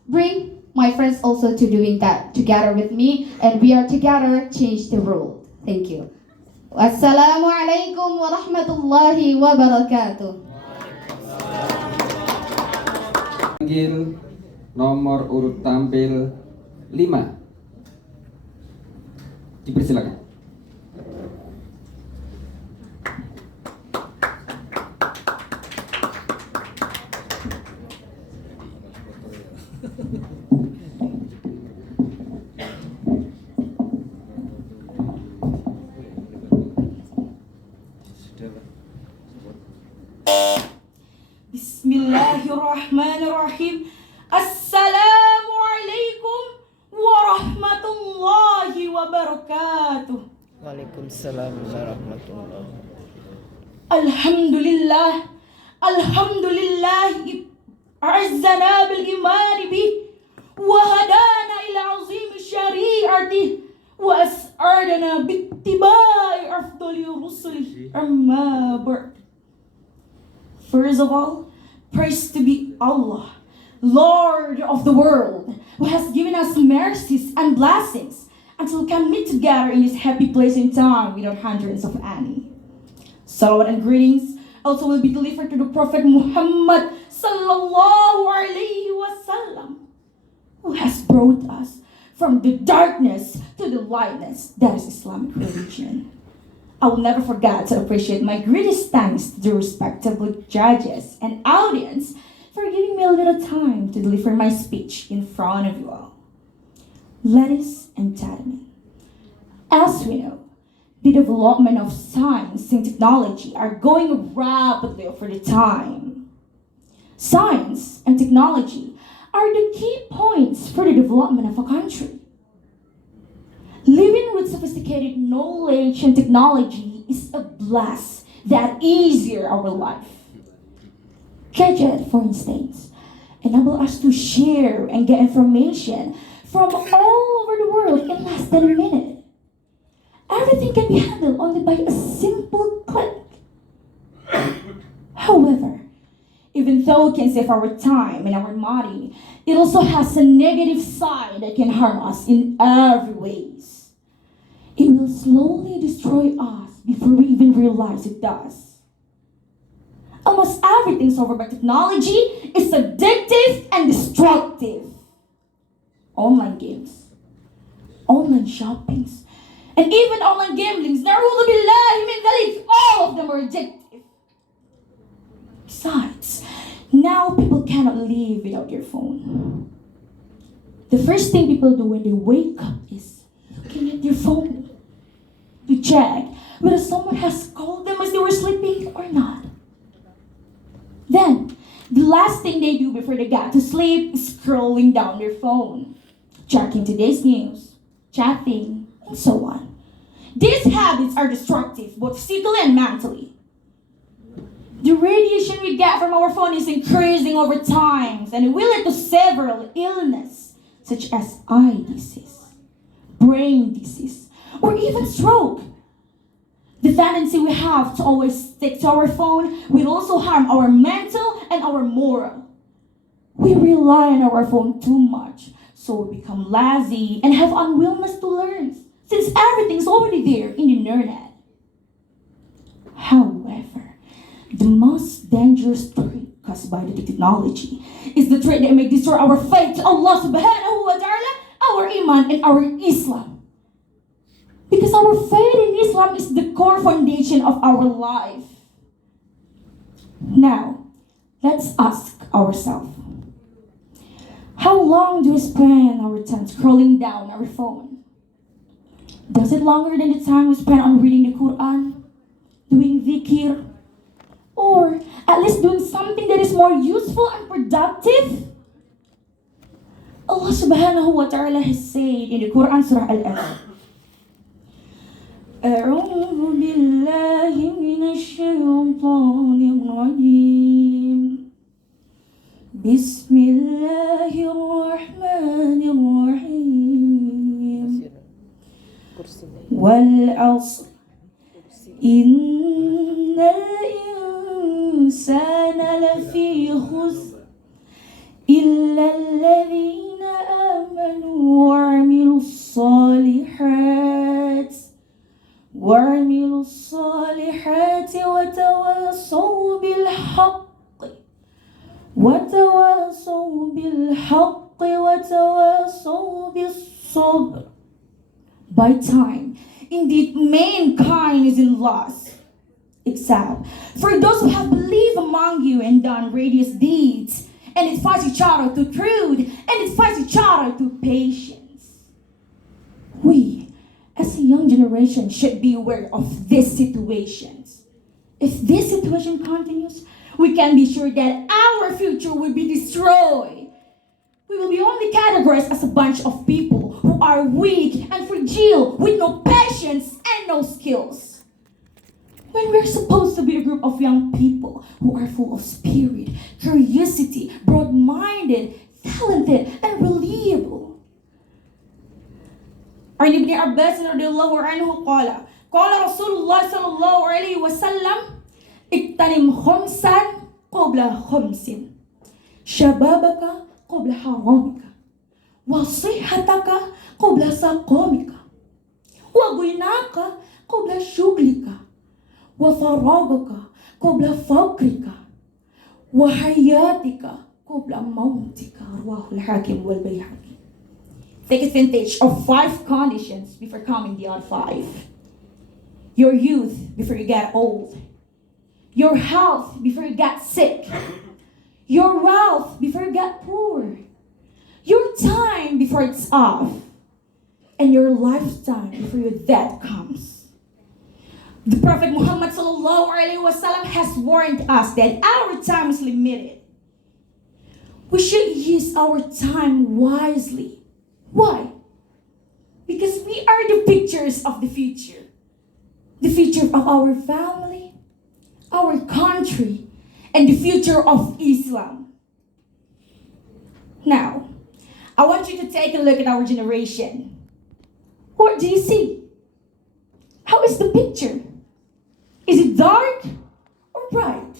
bring my friends also to doing that together with me, and we are together change the world. Thank you. Wassalamualaikum warahmatullahi wabarakatuh. Panggil nomor urut tampil 5. Dipersilakan. Bismillahirrahmanirrahim. Assalamualaikum warahmatullahi wabarakatuh. Waalaikumsalam warahmatullahi. Alhamdulillah, alhamdulillah, a'azzana bil iman bih wa hadana ila azim syari'atih wa as'adana bittiba'i afdali rusulih amma ba'd. First of all, praise to be Allah, Lord of the world, who has given us mercies and blessings until we can meet together in this happy place in time without hindrance of any. Salawat and greetings also will be delivered to the Prophet Muhammad sallallahu alaihi wasallam, who has brought us from the darkness to the lightness that is Islamic religion. I will never forget to appreciate my greatest thanks to the respectable judges and audience for giving me a little time to deliver my speech in front of you all. Ladies and gentlemen, as we know, the development of science and technology are going rapidly over the time. Science and technology are the key points for the development of a country. Living with sophisticated knowledge and technology is a blast that easier our life. Gadget, for instance, enable us to share and get information from all over the world in less than a minute. Everything can be handled only by a simple click. However, even though it can save our time and our money, it also has a negative side that can harm us in every ways. It will slowly destroy us before we even realize it does. Almost everything solved by technology is addictive and destructive. Online games, online shoppings, and even online gamblings, na'udhu billahi min dhalik, all of them are addictive. Besides, now people cannot live without their phone. The first thing people do when they wake up is looking at their phone to check whether someone has called them as they were sleeping or not. Then, the last thing they do before they get to sleep is scrolling down their phone, checking today's news, chatting, and so on. These habits are destructive, both physically and mentally. The radiation we get from our phone is increasing over time, and it will lead to several illnesses, such as eye disease, brain disease, or even stroke. The tendency we have to always stick to our phone will also harm our mental and our moral. We rely on our phone too much, so we become lazy and have unwillingness to learn, since everything's already there in the internet. However, the most dangerous threat caused by the technology is the threat that may destroy our faith to Allah subhanahu wa ta'ala, our iman, and our Islam. Because our faith in Islam is the core foundation of our life. Now, let's ask ourselves, how long do we spend our time scrolling down our phone? Does it longer than the time we spend on reading the Quran, doing dhikr, or at least doing something that is more useful and productive? Allah subhanahu wa ta'ala has said in the Quran, Surah Al-Asr, أعوذ بالله من الشيطان الرجيم بسم الله الرحمن الرحيم والعصر إن الإنسان لفي خسر إلا الذين آمنوا وعملوا الصالحات وتواصوا بالحق وتواصوا بالصبر. By time, indeed mankind is in loss, except for those who have believed among you and done righteous deeds, and it fights each other to truth, and it fights each other to patience. We, as a young generation, should be aware of these situations. If this situation continues, we can be sure that our future will be destroyed. We will be only categorized as a bunch of people who are weak and fragile, with no patience and no skills. When we're supposed to be a group of young people who are full of spirit, curiosity, broad-minded, talented, and reliable. عن ابن عباس رضي الله عنه قال رسول الله صلى الله عليه وسلم اغتنم خمسا قبل خمس شبابك قبل حرامك وصحتك قبل سقامك وغناك قبل شغلك وفراغك قبل فقرك وحياتك قبل موتك. رواه الحاكم والبيهقي. Take advantage of 5 conditions before coming the other 5. Your youth before you get old. Your health before you get sick. your wealth before you get poor, your time before it's off, and your lifetime before your death comes. The Prophet Muhammad ﷺ has warned us that our time is limited. We should use our time wisely. Why? Because we are the pictures of the future. The future of our family, our country, and the future of Islam. Now, I want you to take a look at our generation. What do you see? How is the picture? Is it dark or bright?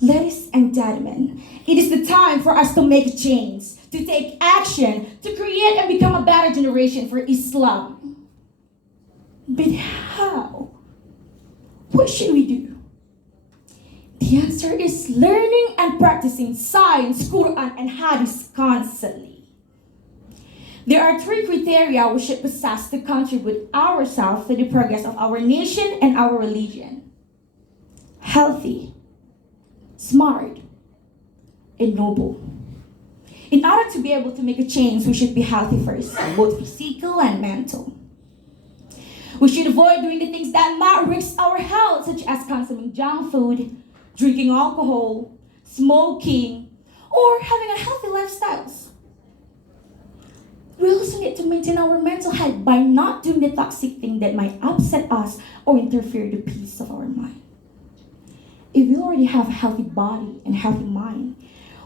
Ladies and gentlemen, it is the time for us to make a change, to take action, to create and become a better generation for Islam. But how? What should we do? The answer is learning and practicing science, Quran, and Hadith constantly. There are 3 criteria we should possess to contribute ourselves to the progress of our nation and our religion. Healthy, smart, and noble. In order to be able to make a change, we should be healthy first, both physical and mental. We should avoid doing the things that might risk our health, such as consuming junk food, drinking alcohol, smoking, or having unhealthy lifestyles. We also need to maintain our mental health by not doing the toxic thing that might upset us or interfere the peace of our mind. If we already have a healthy body and healthy mind,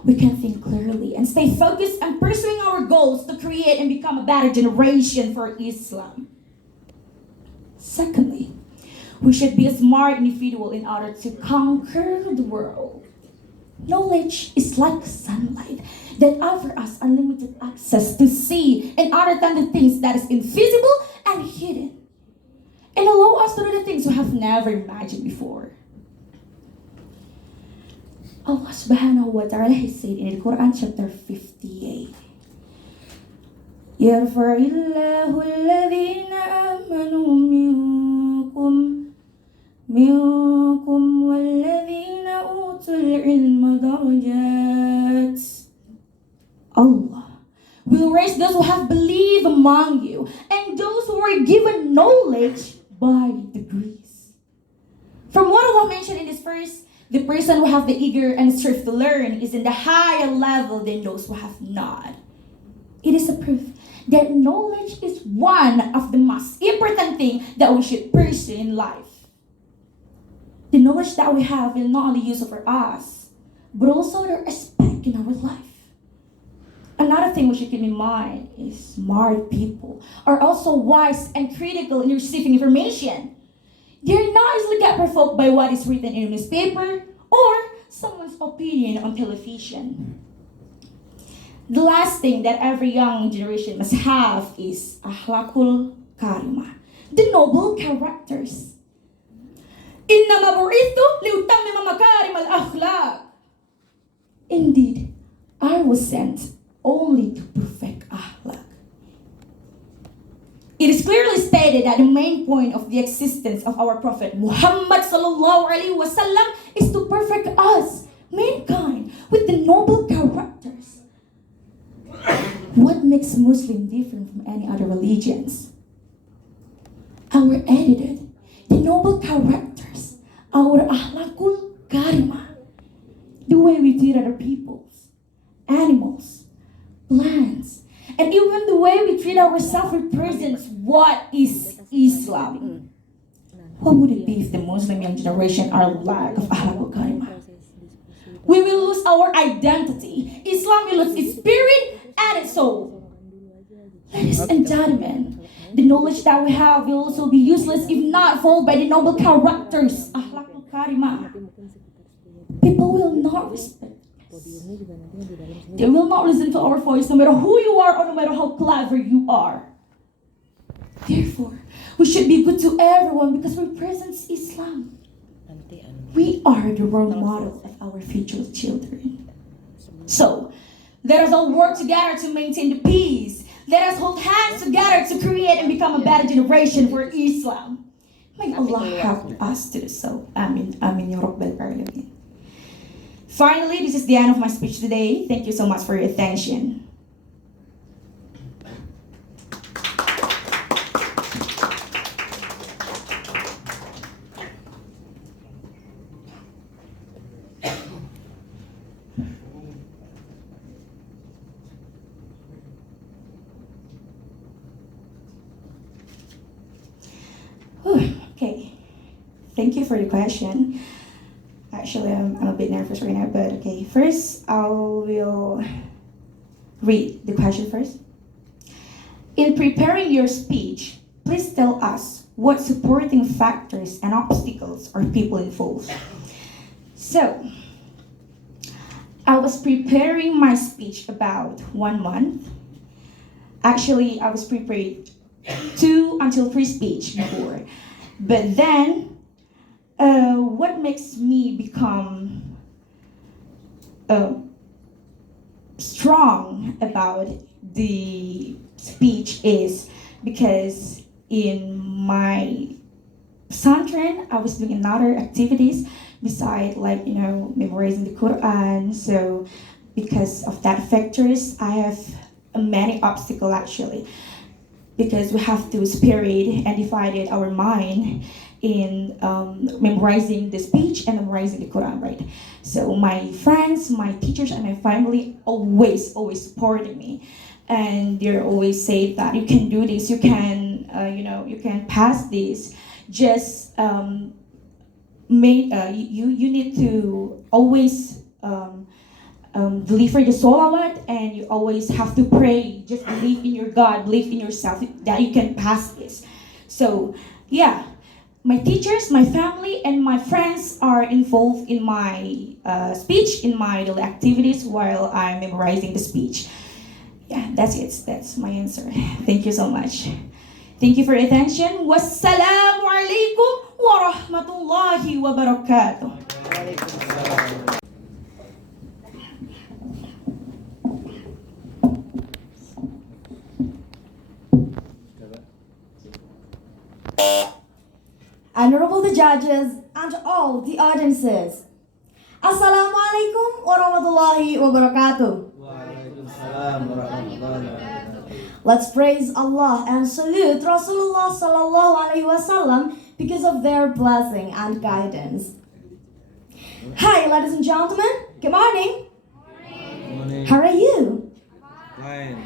we can think clearly and stay focused on pursuing our goals to create and become a better generation for Islam. Secondly, we should be a smart individual in order to conquer the world. Knowledge is like sunlight that offers us unlimited access to see and understand the things that is invisible and hidden, and allow us to do the things we have never imagined before. Allah subhanahu wa ta'ala has said in the Quran chapter 58, يَرْفَعِ اللَّهُ الَّذِينَ آمَنُوا منكم والذين أوتوا العلم درجات. Allah will raise those who have believed among you and those who were given knowledge by degrees. From what Allah mentioned in this verse, the person who have the eager and strive to learn is in the higher level than those who have not. It is a proof that knowledge is one of the most important things that we should pursue in life. The knowledge that we have will not only use for us, but also their aspect in our life. Another thing we should keep in mind is smart people are also wise and critical in receiving information. They are not easily get provoked by what is written in a newspaper or someone's opinion on television. The last thing that every young generation must have is akhlakul karimah, the noble characters. إِنَّمَا بُعِثْتُ لِأُتَمِّمَ مَكَارِمَ الْأَخْلَاقِ. Indeed, I was sent only to perfect akhlaq. It is clearly stated that the main point of the existence of our Prophet Muhammad ﷺ is to perfect us, mankind, with the noble characters. What makes Muslim different from any other religions? Our attitude, the noble characters, our akhlakul karimah, the way we treat other peoples, animals, plants, and even the way we treat ourselves represents what is Islam. What would it be if the Muslim young generation are lack of akhlakul karimah? We will lose our identity. Islam will lose its spirit and its soul. Ladies and gentlemen, the knowledge that we have will also be useless if not followed by the noble characters, akhlakul karimah. People will not respect us. They will not listen to our voice no matter who you are or no matter how clever you are. Therefore, we should be good to everyone because we present Islam. We are the role model of our future children. So, let us all work together to maintain the peace. Let us hold hands together to create and become a better generation for Islam. May Allah help us to do so. Amin. Amin. Ya Rabbal Alamin. Finally, this is the end of my speech today. Thank you so much for your attention. Okay, thank you for the question. Actually, I'm a bit nervous right now, but okay. First, I will read the question first. In preparing your speech, please tell us what supporting factors and obstacles are people involved. So, I was preparing my speech about 1 month. Actually, I was prepared 2 until 3 speech before. But then, what makes me become strong about the speech is because in my pesantren, I was doing another activities beside memorizing the Quran. So because of that factors, I have many obstacles actually. Because we have to spirit and divided our mind in memorizing the speech and memorizing the Quran, right? So my friends, my teachers, and my family always supported me, and they always say that you can do this, you can pass this. Just you need to always deliver the salawat, and you always have to pray. Just believe in your God, believe in yourself that you can pass this. So yeah, my teachers, my family, and my friends are involved in my speech, in my daily activities while I'm memorizing the speech. Yeah, that's it. That's my answer. Thank you so much. Thank you for your attention. Wassalamu alaikum wa rahmatullahi wa barakatuh. Honorable the judges and all the audiences. Assalamualaikum warahmatullahi wabarakatuh. Let's praise Allah and salute Rasulullah sallallahu alaihi wasallam because of their blessing and guidance. Hi, ladies and gentlemen. Good morning. How are you? Fine.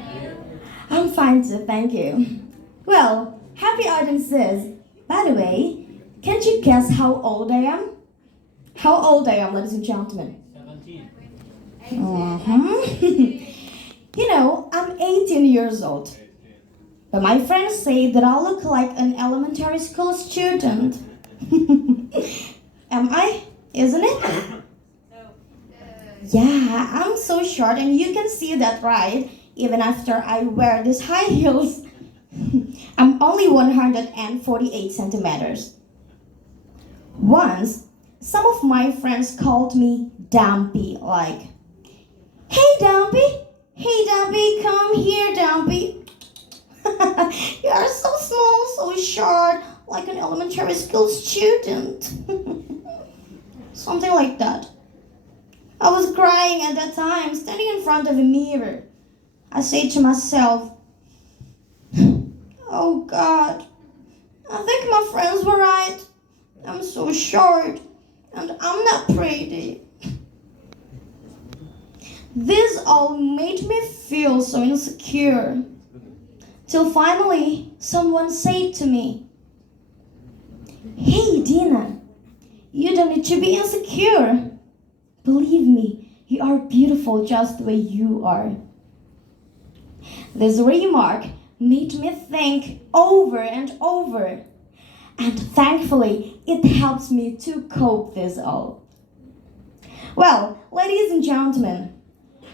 I'm fine too, thank you. Well, happy audiences. By the way, can't you guess how old I am? How old I am, ladies and gentlemen? 17. You know, I'm 18 years old. But my friends say that I look like an elementary school student. Am I? Isn't it? Yeah, I'm so short and you can see that, right? Even after I wear these high heels. I'm only 148 centimeters. Once, some of my friends called me Dumpy, like, "Hey Dumpy! Hey Dumpy, come here Dumpy. You are so small, so short, like an elementary school student." Something like that. I was crying at that time, standing in front of a mirror. I said to myself, "Oh God, I think my friends were right. I'm so short and I'm not pretty." This all made me feel so insecure. Till finally, someone said to me, "Hey Dina, you don't need to be insecure. Believe me, you are beautiful just the way you are." This remark made me think over and over. And thankfully, it helps me to cope this all. Well, ladies and gentlemen,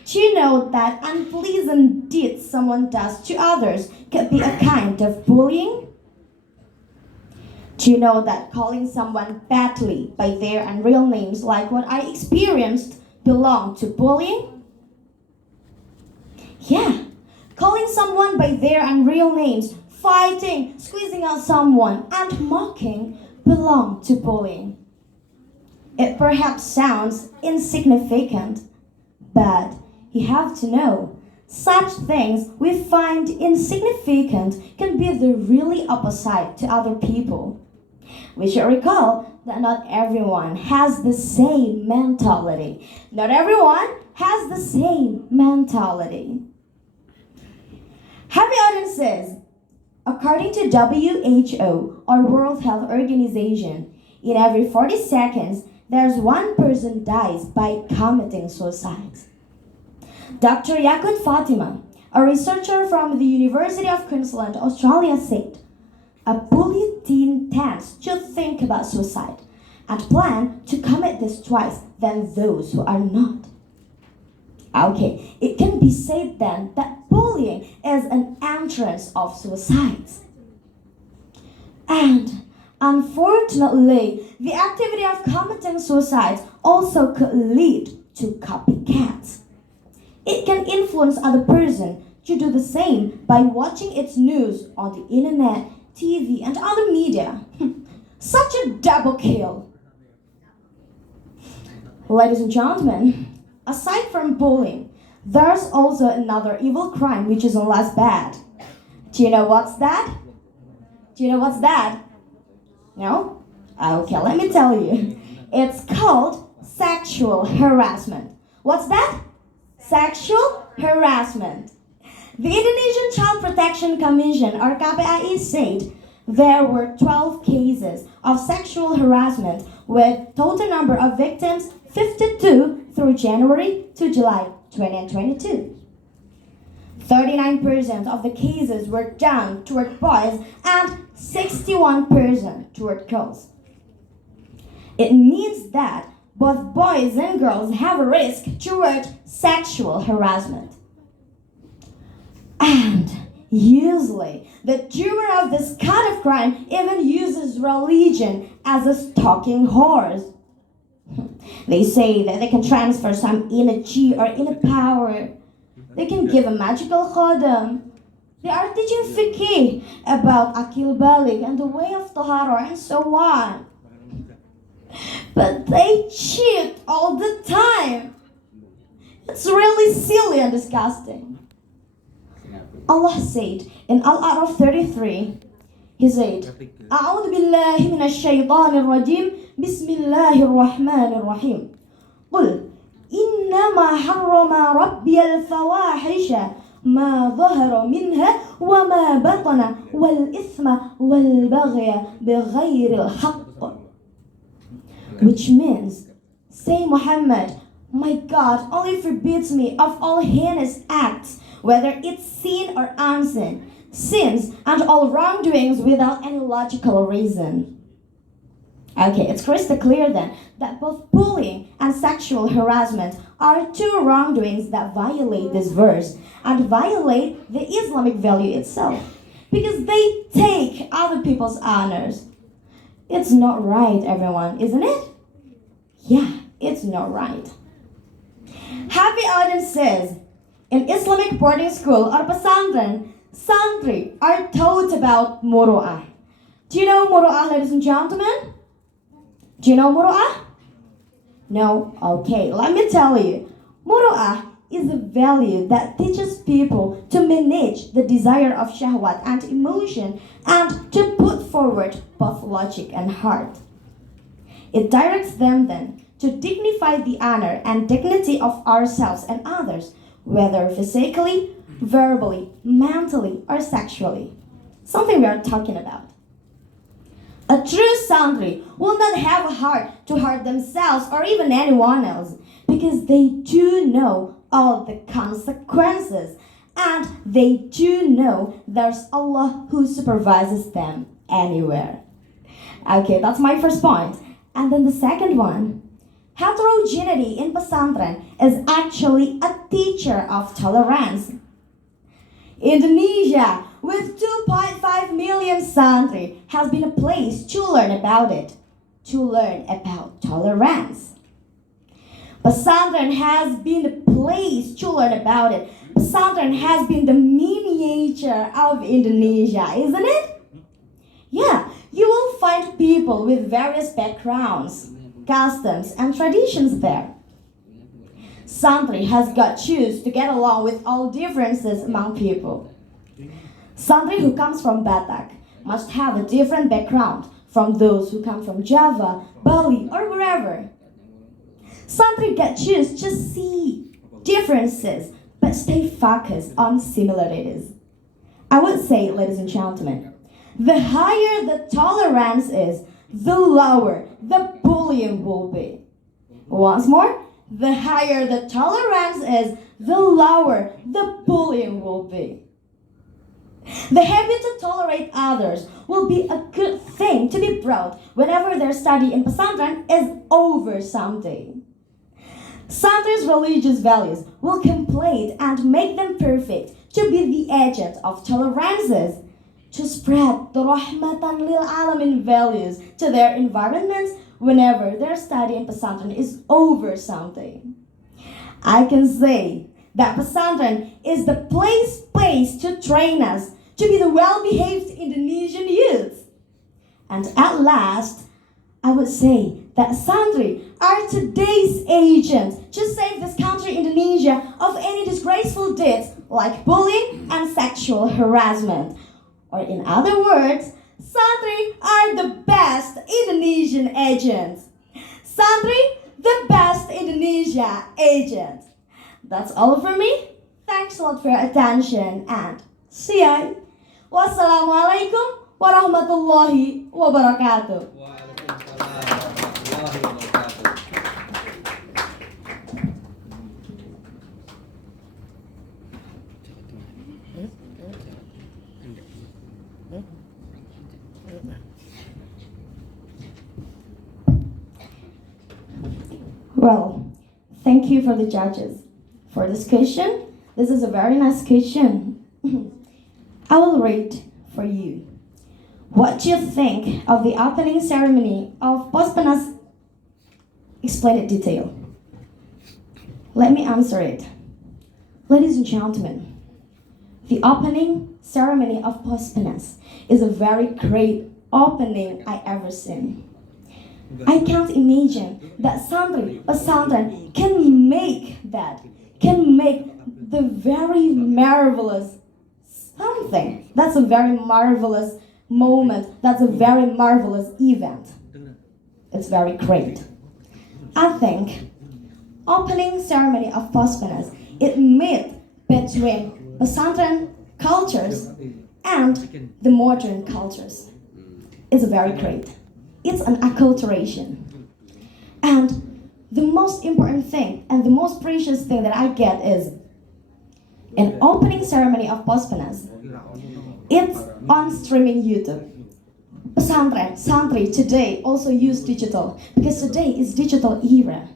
do you know that unpleasant deeds someone does to others could be a kind of bullying? Do you know that calling someone badly by their unreal names, like what I experienced, belong to bullying? Yeah, calling someone by their unreal names, fighting, squeezing out someone, and mocking belong to bullying. It perhaps sounds insignificant, but you have to know, such things we find insignificant can be the really opposite to other people. We should recall that not everyone has the same mentality. Not everyone has the same mentality. Happy audiences, according to WHO, or World Health Organization, in every 40 seconds, there's one person dies by committing suicide. Dr. Yakut Fatima, a researcher from the University of Queensland, Australia, said, a bully teen tends to think about suicide and plan to commit this twice than those who are not. Okay, it can be said then that bullying is an entrance of suicides. And unfortunately, the activity of committing suicide also could lead to copycats. It can influence other person to do the same by watching its news on the internet, TV, and other media. Such a double kill. Ladies and gentlemen, aside from bullying, there's also another evil crime which is less bad. Do you know what's that? Do you know what's that? No? Okay, let me tell you. It's called sexual harassment. What's that? Sexual harassment. The Indonesian Child Protection Commission, or KPAI, said there were 12 cases of sexual harassment with total number of victims 52 through January to July 2022. 39% of the cases were done toward boys and 61% toward girls. It means that both boys and girls have a risk toward sexual harassment. And usually, the doer of this kind of crime even uses religion as a stalking horse. They say that they can transfer some energy or inner power. They can give a magical khodam. They are teaching fiqh about akil balik and the way of tahara and so on. But they cheat all the time. It's really silly and disgusting. Allah said in Al-A'raf 33, He said, أعوذ بالله من الشيطان الرجيم بسم الله الرحمن الرحيم قل إنما حرم ربي الفواحش ما ظهر منها وما بطن والإثم والبغي بغير الحق. Which means, say Muhammad, my God only forbids me of all heinous acts, whether it's sin or unseen, sins and all wrongdoings without any logical reason. Okay, it's crystal clear then that both bullying and sexual harassment are two wrongdoings that violate this verse and violate the Islamic value itself because they take other people's honors. It's not right, everyone, isn't it? Yeah, it's not right. Happy audience says, in Islamic boarding school or pesantren, santri are taught about muru'ah. Do you know muru'ah, ladies and gentlemen? Do you know muru'ah? No? Okay, let me tell you. Muru'ah is a value that teaches people to manage the desire of shahwat and emotion and to put forward both logic and heart. It directs them then to dignify the honor and dignity of ourselves and others, whether physically, verbally, mentally, or sexually. Something we are talking about. A true santri will not have a heart to hurt themselves or even anyone else because they do know all the consequences and they do know there's Allah who supervises them anywhere. Okay, that's my first point. And then the second one. Heterogeneity in pesantren is actually a teacher of tolerance. Indonesia, with 2.5 million santri, has been a place to learn about it, to learn about tolerance. Pesantren has been a place to learn about it. Pesantren has been the miniature of Indonesia, isn't it? Yeah, you will find people with various backgrounds. customs, and traditions there. Santri has got choose to get along with all differences among people. Santri who comes from Batak must have a different background from those who come from Java, Bali, or wherever. Santri get choose to see differences but stay focused on similarities. I would say, ladies and gentlemen, the higher the tolerance is, the lower the bullying will be. Once more, the higher the tolerance is, the lower the bullying will be. The habit to tolerate others will be a good thing to be proud whenever their study in pesantren is over someday. Santri's religious values will complete and make them perfect to be the agent of tolerances, to spread the rahmatan lil alamin values to their environments whenever their study in pesantren is over someday. I can say that pesantren is the place to train us to be the well-behaved Indonesian youth. And at last, I would say that santri are today's agents to save this country, Indonesia, of any disgraceful deeds like bullying and sexual harassment. Or in other words, santri are the best Indonesian agents. Santri, the best Indonesia agent. That's all for me. Thanks a lot for your attention and see ya. Wassalamualaikum warahmatullahi wabarakatuh. Well, thank you for the judges for this question. This is a very nice question. I will read for you. What do you think of the opening ceremony of Pospenas? Explain it in detail. Let me answer it. Ladies and gentlemen, the opening ceremony of Pospenas is a very great opening I ever seen. I can't imagine that santri or santran can make the very marvelous something. That's a very marvelous moment. That's a very marvelous event. It's very great. I think opening ceremony of Pospenas, it met between pesantren cultures and the modern cultures. It's very great. It's an acculturation. And the most important thing and the most precious thing that I get is an opening ceremony of Pospenas. It's on streaming YouTube. Pesantren, santri today also use digital because today is digital era.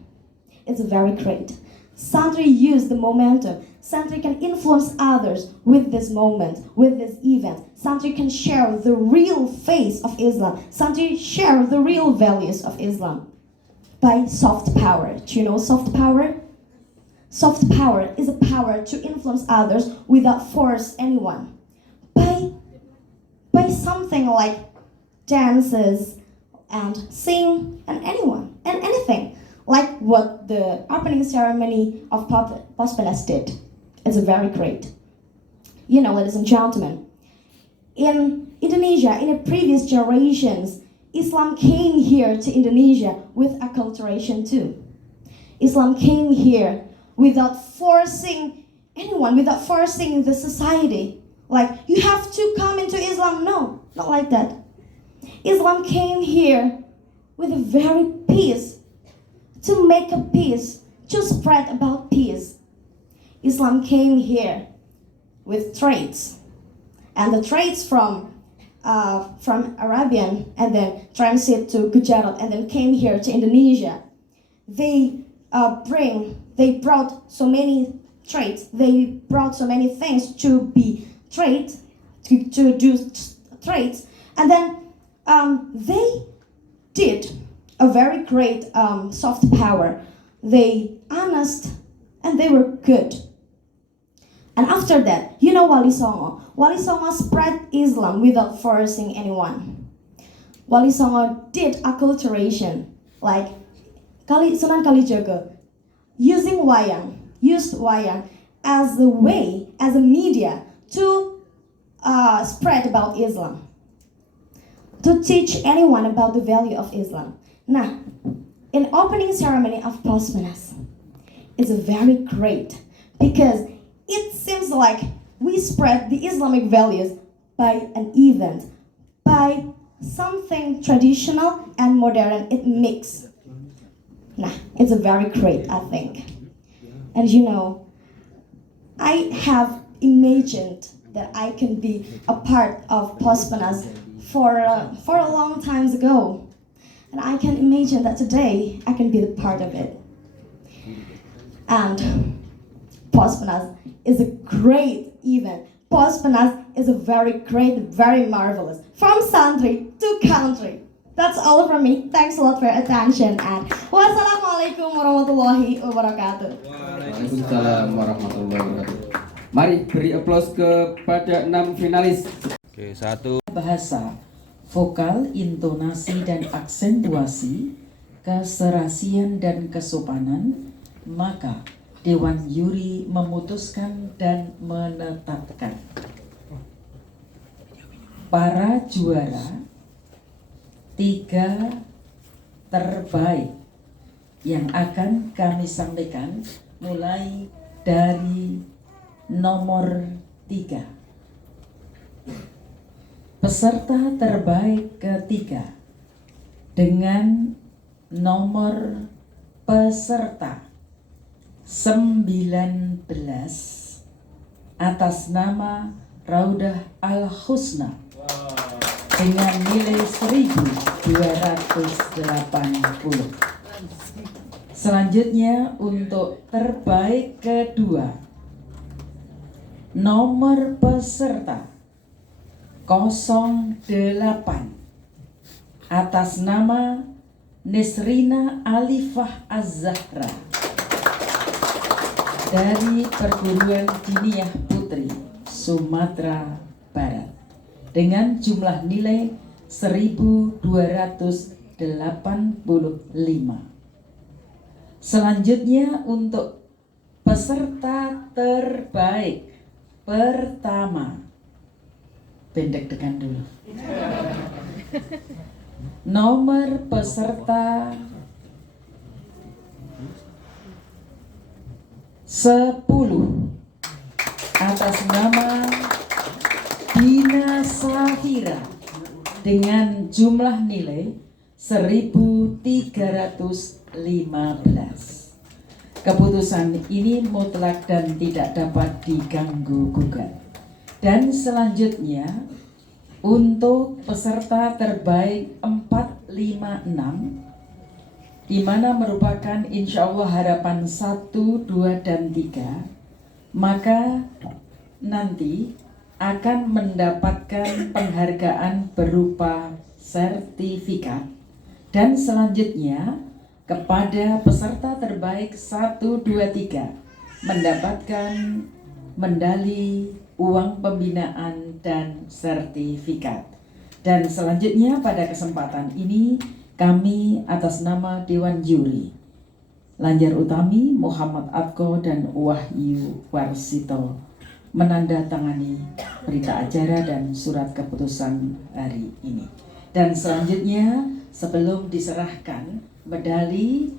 It's very great. Santri use the momentum. Santri can influence others with this moment, with this event. Santri can share the real face of Islam. Santri share the real values of Islam by soft power. Do you know soft power? Soft power is a power to influence others without force anyone. By something like dances and sing and anyone and anything. Like what the opening ceremony of Pospenas did. It's very great. You know, ladies and gentlemen, in Indonesia, in the previous generations, Islam came here to Indonesia with acculturation too. Islam came here without forcing anyone, without forcing the society. Like, you have to come into Islam. No, not like that. Islam came here with a very peace, to make a peace, to spread about peace. Islam came here with trades, and the trades from Arabian and then transit to Gujarat and then came here to Indonesia. They brought so many trades. They brought so many things to be trade, to do trades, and then they did a very great soft power. They honest and they were good. And after that, you know Wali Songo. Wali Songo spread Islam without forcing anyone. Wali Songo did acculturation, like Sunan Kalijaga used wayang as a way, as a media to spread about Islam, to teach anyone about the value of Islam. Nah, in opening ceremony of Pospenas is very great because it seems like we spread the Islamic values by an event, by something traditional and modern. It mix. Nah, it's a very great, I think. And you know, I have imagined that I can be a part of Pospenas for a long time ago. And I can imagine that today I can be the part of it. And Pospenas is a great event. Pospenas is a very great, very marvelous. From country to country. That's all from me. Thanks a lot for your attention and wassalamualaikum warahmatullahi wabarakatuh. Waalaikumsalam warahmatullahi wabarakatuh. Mari beri aplaus kepada 6 finalis. Oke, 1. Bahasa, vokal, intonasi dan aksentuasi, keserasian dan kesopanan, maka Dewan Juri memutuskan dan menetapkan para juara 3 terbaik yang akan kami sampaikan mulai dari nomor 3. Peserta terbaik ketiga dengan nomor peserta 19 atas nama Raudah Al-Husna dengan nilai 1280. Selanjutnya untuk terbaik kedua, nomor peserta 08 atas nama Nisrina Alifah Az-Zahra dari Perguruan Diniyah Putri, Sumatera Barat dengan jumlah nilai 1285. Selanjutnya untuk peserta terbaik pertama, pendek-dekan dulu. Nomor peserta 10 atas nama Dina Safira dengan jumlah nilai 1315. Keputusan ini mutlak dan tidak dapat diganggu gugat. Dan selanjutnya untuk peserta terbaik 456, di mana merupakan insya Allah harapan 1, 2, dan 3, maka nanti akan mendapatkan penghargaan berupa sertifikat. Dan selanjutnya kepada peserta terbaik 1, 2, 3 mendapatkan medali, uang pembinaan, dan sertifikat. Dan selanjutnya pada kesempatan ini kami atas nama Dewan Juri Lanjar Utami, Muhammad Atko, dan Wahyu Warsito menandatangani berita acara dan surat keputusan hari ini. Dan selanjutnya sebelum diserahkan medali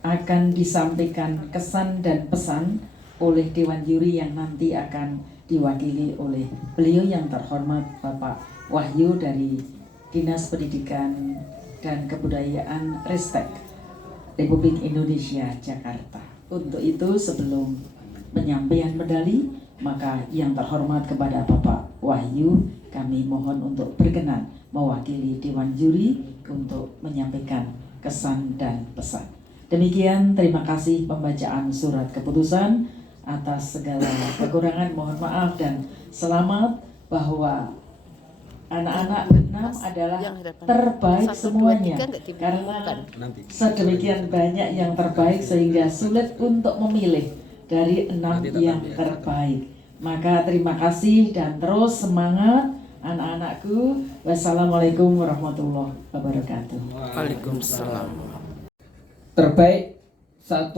akan disampaikan kesan dan pesan oleh Dewan Juri yang nanti akan diwakili oleh beliau yang terhormat Bapak Wahyu dari Dinas Pendidikan dan Kebudayaan Ristek Republik Indonesia Jakarta. Untuk itu sebelum penyampaian medali, maka yang terhormat kepada Bapak Wahyu kami mohon untuk berkenan mewakili Dewan Juri untuk menyampaikan kesan dan pesan. Demikian, terima kasih pembacaan surat keputusan. Atas segala kekurangan mohon maaf dan selamat bahwa anak-anak 6 adalah terbaik semuanya karena sedemikian banyak yang terbaik sehingga sulit untuk memilih dari 6 yang terbaik. Maka terima kasih dan terus semangat anak-anakku. Wassalamualaikum warahmatullahi wabarakatuh. Waalaikumsalam. terbaik 1,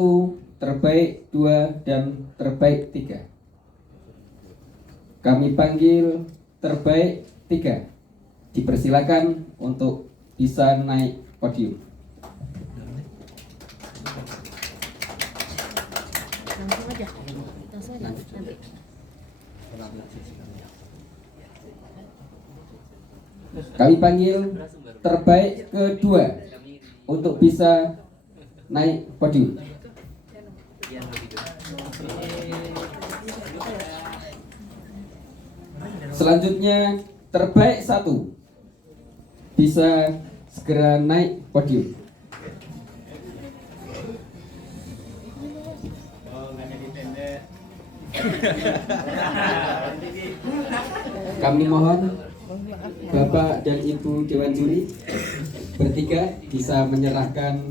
terbaik 2, dan terbaik 3. Kami panggil terbaik 3. Dipersilakan untuk bisa naik podium. Kami panggil terbaik kedua untuk bisa naik podium. Selanjutnya terbaik 1 bisa segera naik podium. Kami mohon Bapak dan Ibu Dewan Juri bertiga bisa menyerahkan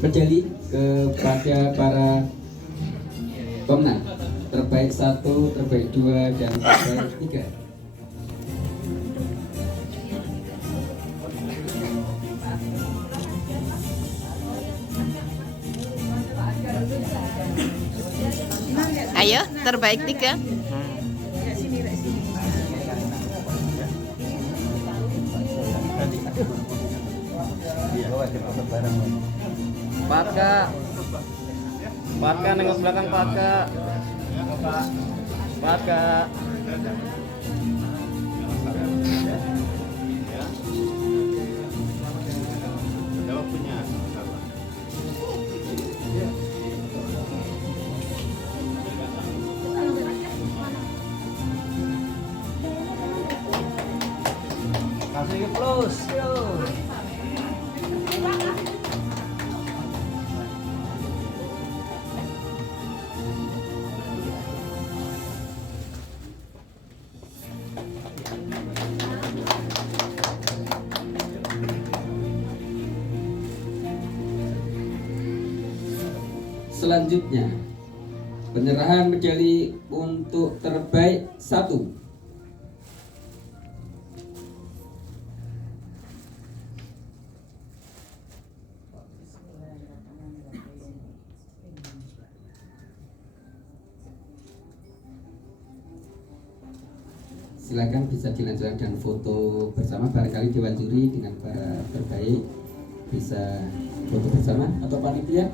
medali kepada para pemenang terbaik 1, terbaik 2, dan terbaik 3. Ayo, terbaik 3. Pak Kak, nengok belakang Pak Kak. Pak Kak. Kasih plus, yuk. Selanjutnya penyerahan medali untuk terbaik 1. Silakan bisa dilanjutkan dengan foto bersama, barangkali Dewan Juri dengan para terbaik bisa foto bersama, atau panitia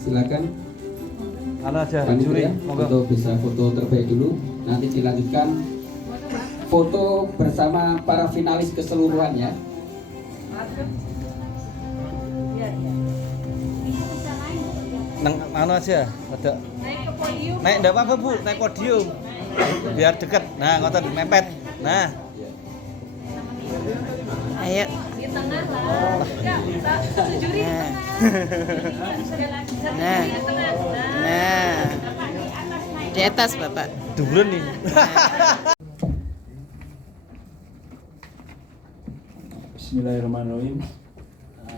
silakan panitia untuk bisa foto terbaik dulu, nanti dilanjutkan foto bersama para finalis keseluruhan ya. Anu aja, ada. Naik enggak apa-apa Bu, naik podium. Biar dekat. Nah, ngotot mepet. Nah. Ayo. Di tengah lah. Juri. Nah. Nah. Di atas Bapak. Duren nih. Bismillahirrahmanirrahim.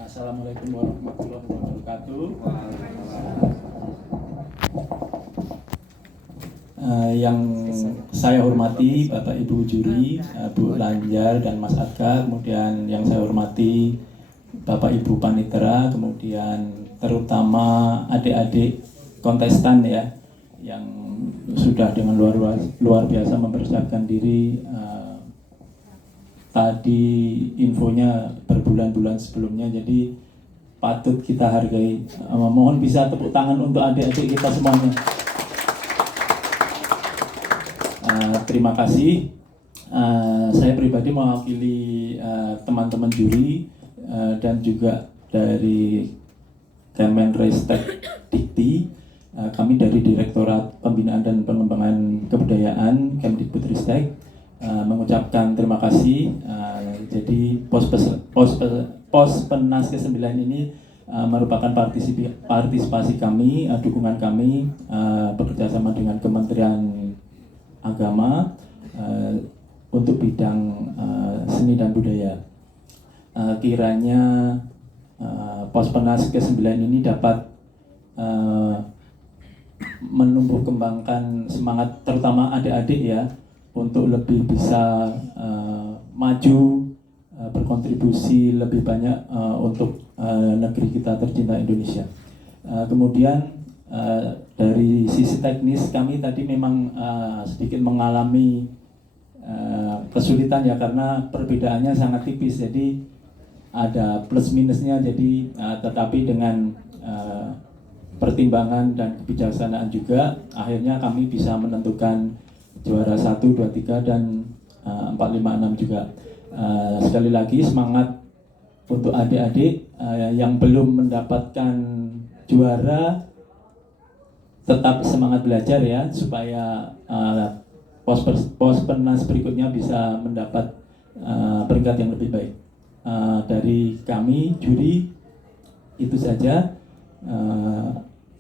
Assalamualaikum warahmatullahi wabarakatuh. Yang saya hormati Bapak Ibu Juri, Bu Lanjar dan Mas Aga, kemudian yang saya hormati Bapak Ibu Panitera, kemudian terutama adik-adik kontestan ya, yang sudah dengan luar biasa mempersiapkan diri. Tadi infonya berbulan-bulan sebelumnya, jadi patut kita hargai. Mohon bisa tepuk tangan untuk adik-adik kita semuanya. Terima kasih. Saya pribadi mewakili teman-teman juri dan juga dari Kemenristek Dikti. Kami dari Direktorat Pembinaan dan Pengembangan Kebudayaan Kemdikbudristek mengucapkan terima kasih. Jadi Pospenas ke-9 ini merupakan partisipasi kami, dukungan kami bekerjasama dengan Kementerian Agama untuk bidang seni dan budaya. Kiranya Pospenas ke-9 ini dapat menumbuh kembangkan semangat terutama adik-adik ya, untuk lebih bisa maju berkontribusi lebih banyak untuk negeri kita tercinta Indonesia. Kemudian dari sisi teknis kami tadi memang sedikit mengalami kesulitan ya, karena perbedaannya sangat tipis, jadi ada plus minusnya. Jadi tetapi dengan pertimbangan dan kebijaksanaan juga akhirnya kami bisa menentukan juara 1, 2, 3 dan 4, 5, 6 juga. Sekali lagi semangat untuk adik-adik yang belum mendapatkan juara, tetap semangat belajar ya, supaya Pospenas berikutnya bisa mendapat peringkat yang lebih baik. Dari kami juri itu saja.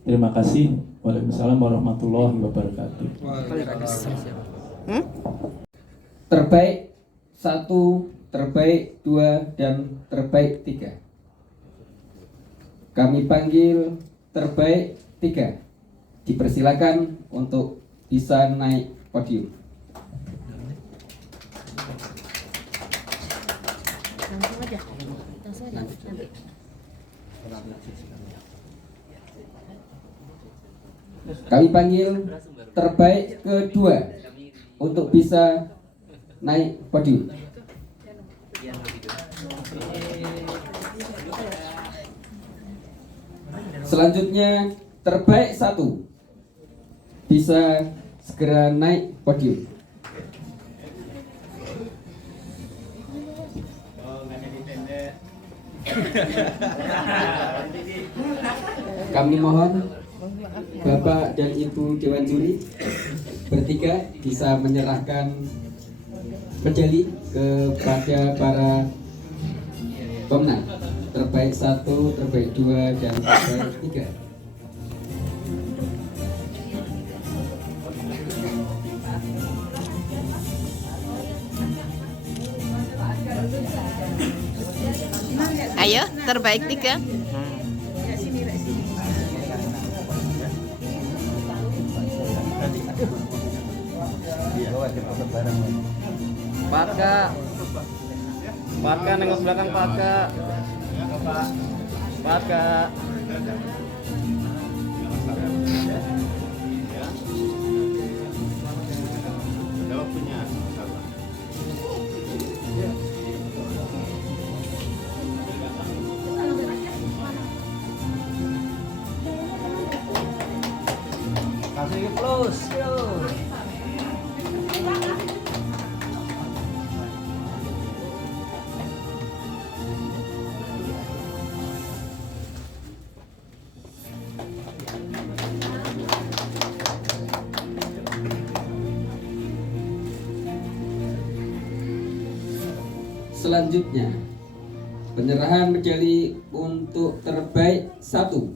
Terima kasih. Waalaikumsalam warahmatullahi wabarakatuh. Terbaik 1, terbaik 2, dan terbaik 3. Kami panggil terbaik 3. Dipersilakan untuk bisa naik podium. Kami panggil terbaik kedua untuk bisa naik podium. Selanjutnya terbaik 1 bisa segera naik podium. Kami mohon Bapak dan Ibu Dewan Juri bertiga bisa menyerahkan medali kepada para pemenang terbaik 1, terbaik 2, dan terbaik 3. Ayo, terbaik 3. Paka nengok belakang Paka. Paka. Kasih plus, yo. Selanjutnya penyerahan medali untuk terbaik 1.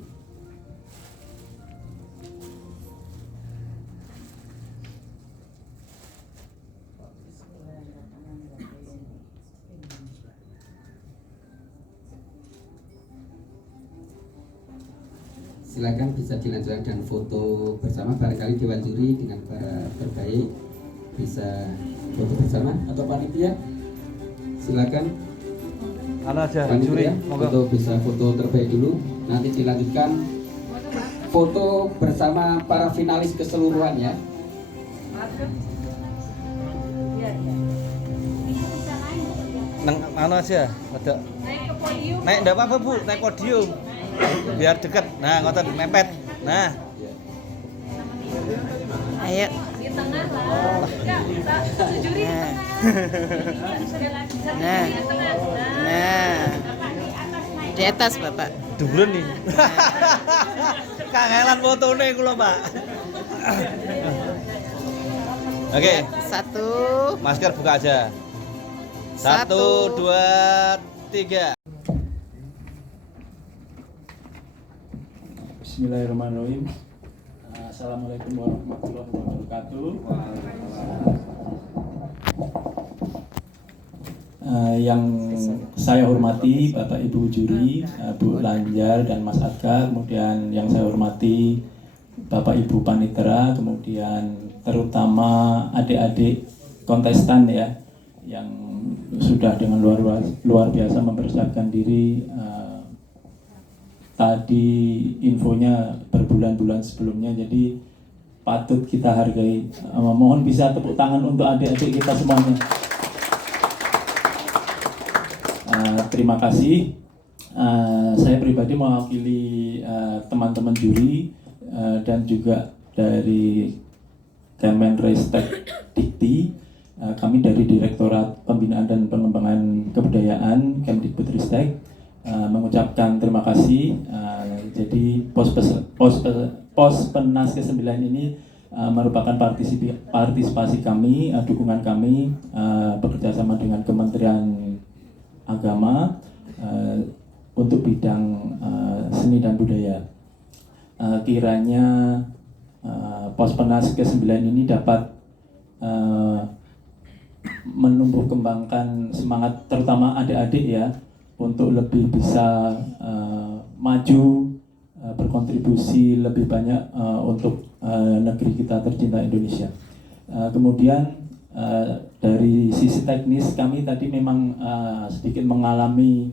Silakan bisa dilanjutkan foto bersama, barangkali Dewan Juri dengan para terbaik bisa foto bersama, atau panitia silakan panitia untuk bisa foto terbaik dulu, nanti dilanjutkan foto bersama para finalis keseluruhan ya. Nang mana aja ada naik enggak apa-apa Bu, naik podium biar dekat. Nah, ngotot mepet. Nah, Ayo. Di tengah lah. Enggak, satu juri di tengah. Nah. Nah. Di atas Bapak. duren nih. Kangelan fotone kula, Pak. Oke. 1. Masker buka aja. 1, 2, 3. Bismillahirrahmanirrahim. Assalamualaikum warahmatullahi wabarakatuh. Yang saya hormati Bapak Ibu juri, Bu Lanjar dan Mas Adka, kemudian yang saya hormati Bapak Ibu Panitera, kemudian terutama adik-adik kontestan ya, yang sudah dengan luar biasa mempersiapkan diri. Tadi infonya berbulan-bulan sebelumnya, jadi patut kita hargai. Mohon bisa tepuk tangan untuk adik-adik kita semuanya. Terima kasih. Saya pribadi mewakili teman-teman juri dan juga dari Kemenristek Dikti. Kami dari Direktorat Pembinaan dan Pengembangan Kebudayaan Kemdikbudristek mengucapkan terima kasih. Jadi Pospenas ke-9 ini merupakan partisipasi kami, dukungan kami bekerja sama dengan Kementerian Agama untuk bidang seni dan budaya. Kiranya Pospenas ke-9 ini dapat menumbuh kembangkan semangat terutama adik-adik ya untuk lebih bisa maju, berkontribusi lebih banyak untuk negeri kita tercinta Indonesia. Kemudian dari sisi teknis kami tadi memang sedikit mengalami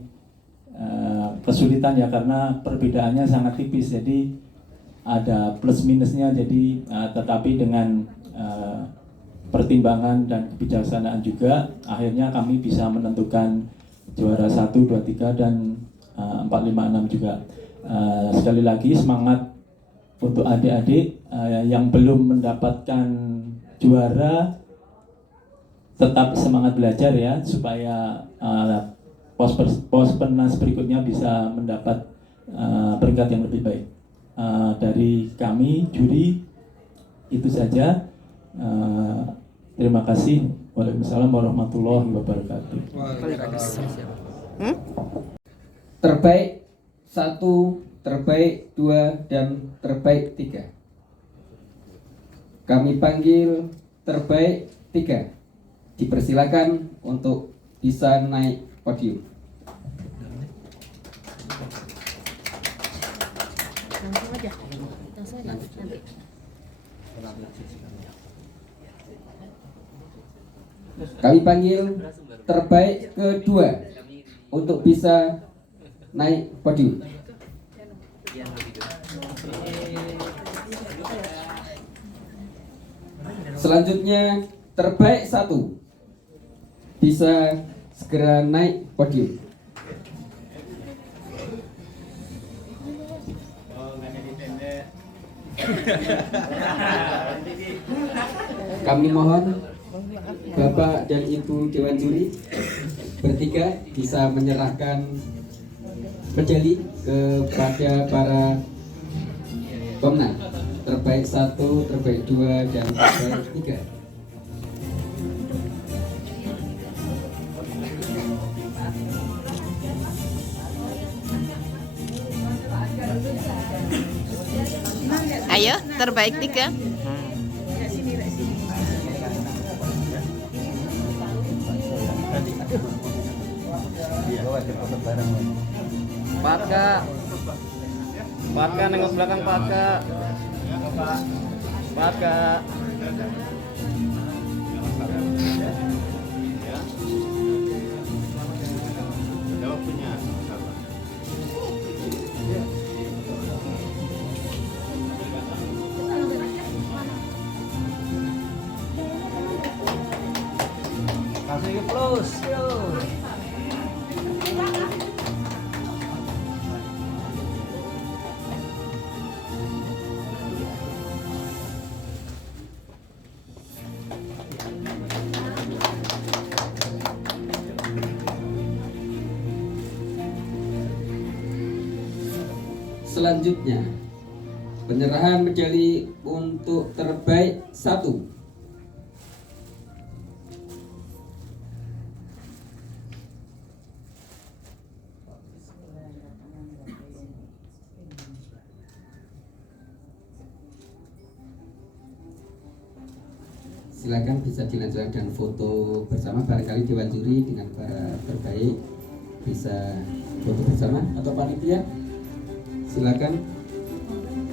kesulitan ya, karena perbedaannya sangat tipis, jadi ada plus minusnya. Jadi tetapi dengan pertimbangan dan kebijaksanaan juga akhirnya kami bisa menentukan juara 1, 2, 3 dan 4, 5, 6 juga. Sekali lagi semangat untuk adik-adik yang belum mendapatkan juara, tetap semangat belajar ya, supaya Pospenas berikutnya bisa mendapat peringkat yang lebih baik. Dari kami juri itu saja. Terima kasih. Waalaikumsalam warahmatullahi wabarakatuh. Terbaik 1, terbaik 2, dan terbaik 3. Kami panggil terbaik 3. Dipersilakan untuk bisa naik podium. Kami panggil terbaik kedua untuk bisa naik podium. Selanjutnya terbaik 1 bisa segera naik podium. Kami mohon Bapak dan Ibu Dewan Juri bertiga bisa menyerahkan medali kepada para pemenang terbaik 1, terbaik 2, dan terbaik 3. Ayo, terbaik 3. Pak Kak, nengok belakang Pak Kak. Pak Kak. Kasih plus, yuk. Selanjutnya penyerahan medali untuk terbaik 1. Silakan bisa dilanjutkan foto bersama, barangkali Dewan Juri dengan para terbaik bisa foto bersama, atau panitia silakan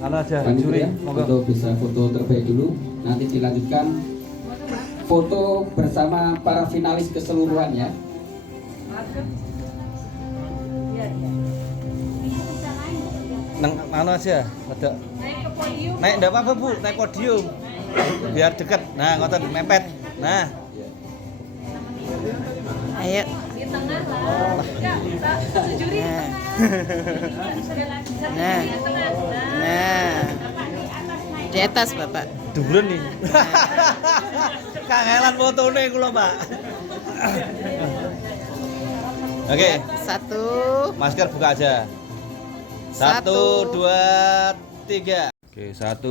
Mana aja panitia juri, monggo. untuk bisa foto terbaik dulu, nanti dilanjutkan foto bersama para finalis keseluruhannya. Nang mana aja, ada. Naik ke podium. Naik enggak apa-apa Bu, naik podium. Biar dekat. Nah, ngoten mepet. Nah. Ayo. Di tengah lah. Enggak, satu juri di tengah. Nah. Di tengah. Nah. Di atas Bapak. Duren nih. Kangelan fotone kula, Pak. Oke. Satu. Masker buka aja. Satu, dua, tiga. Oke, satu.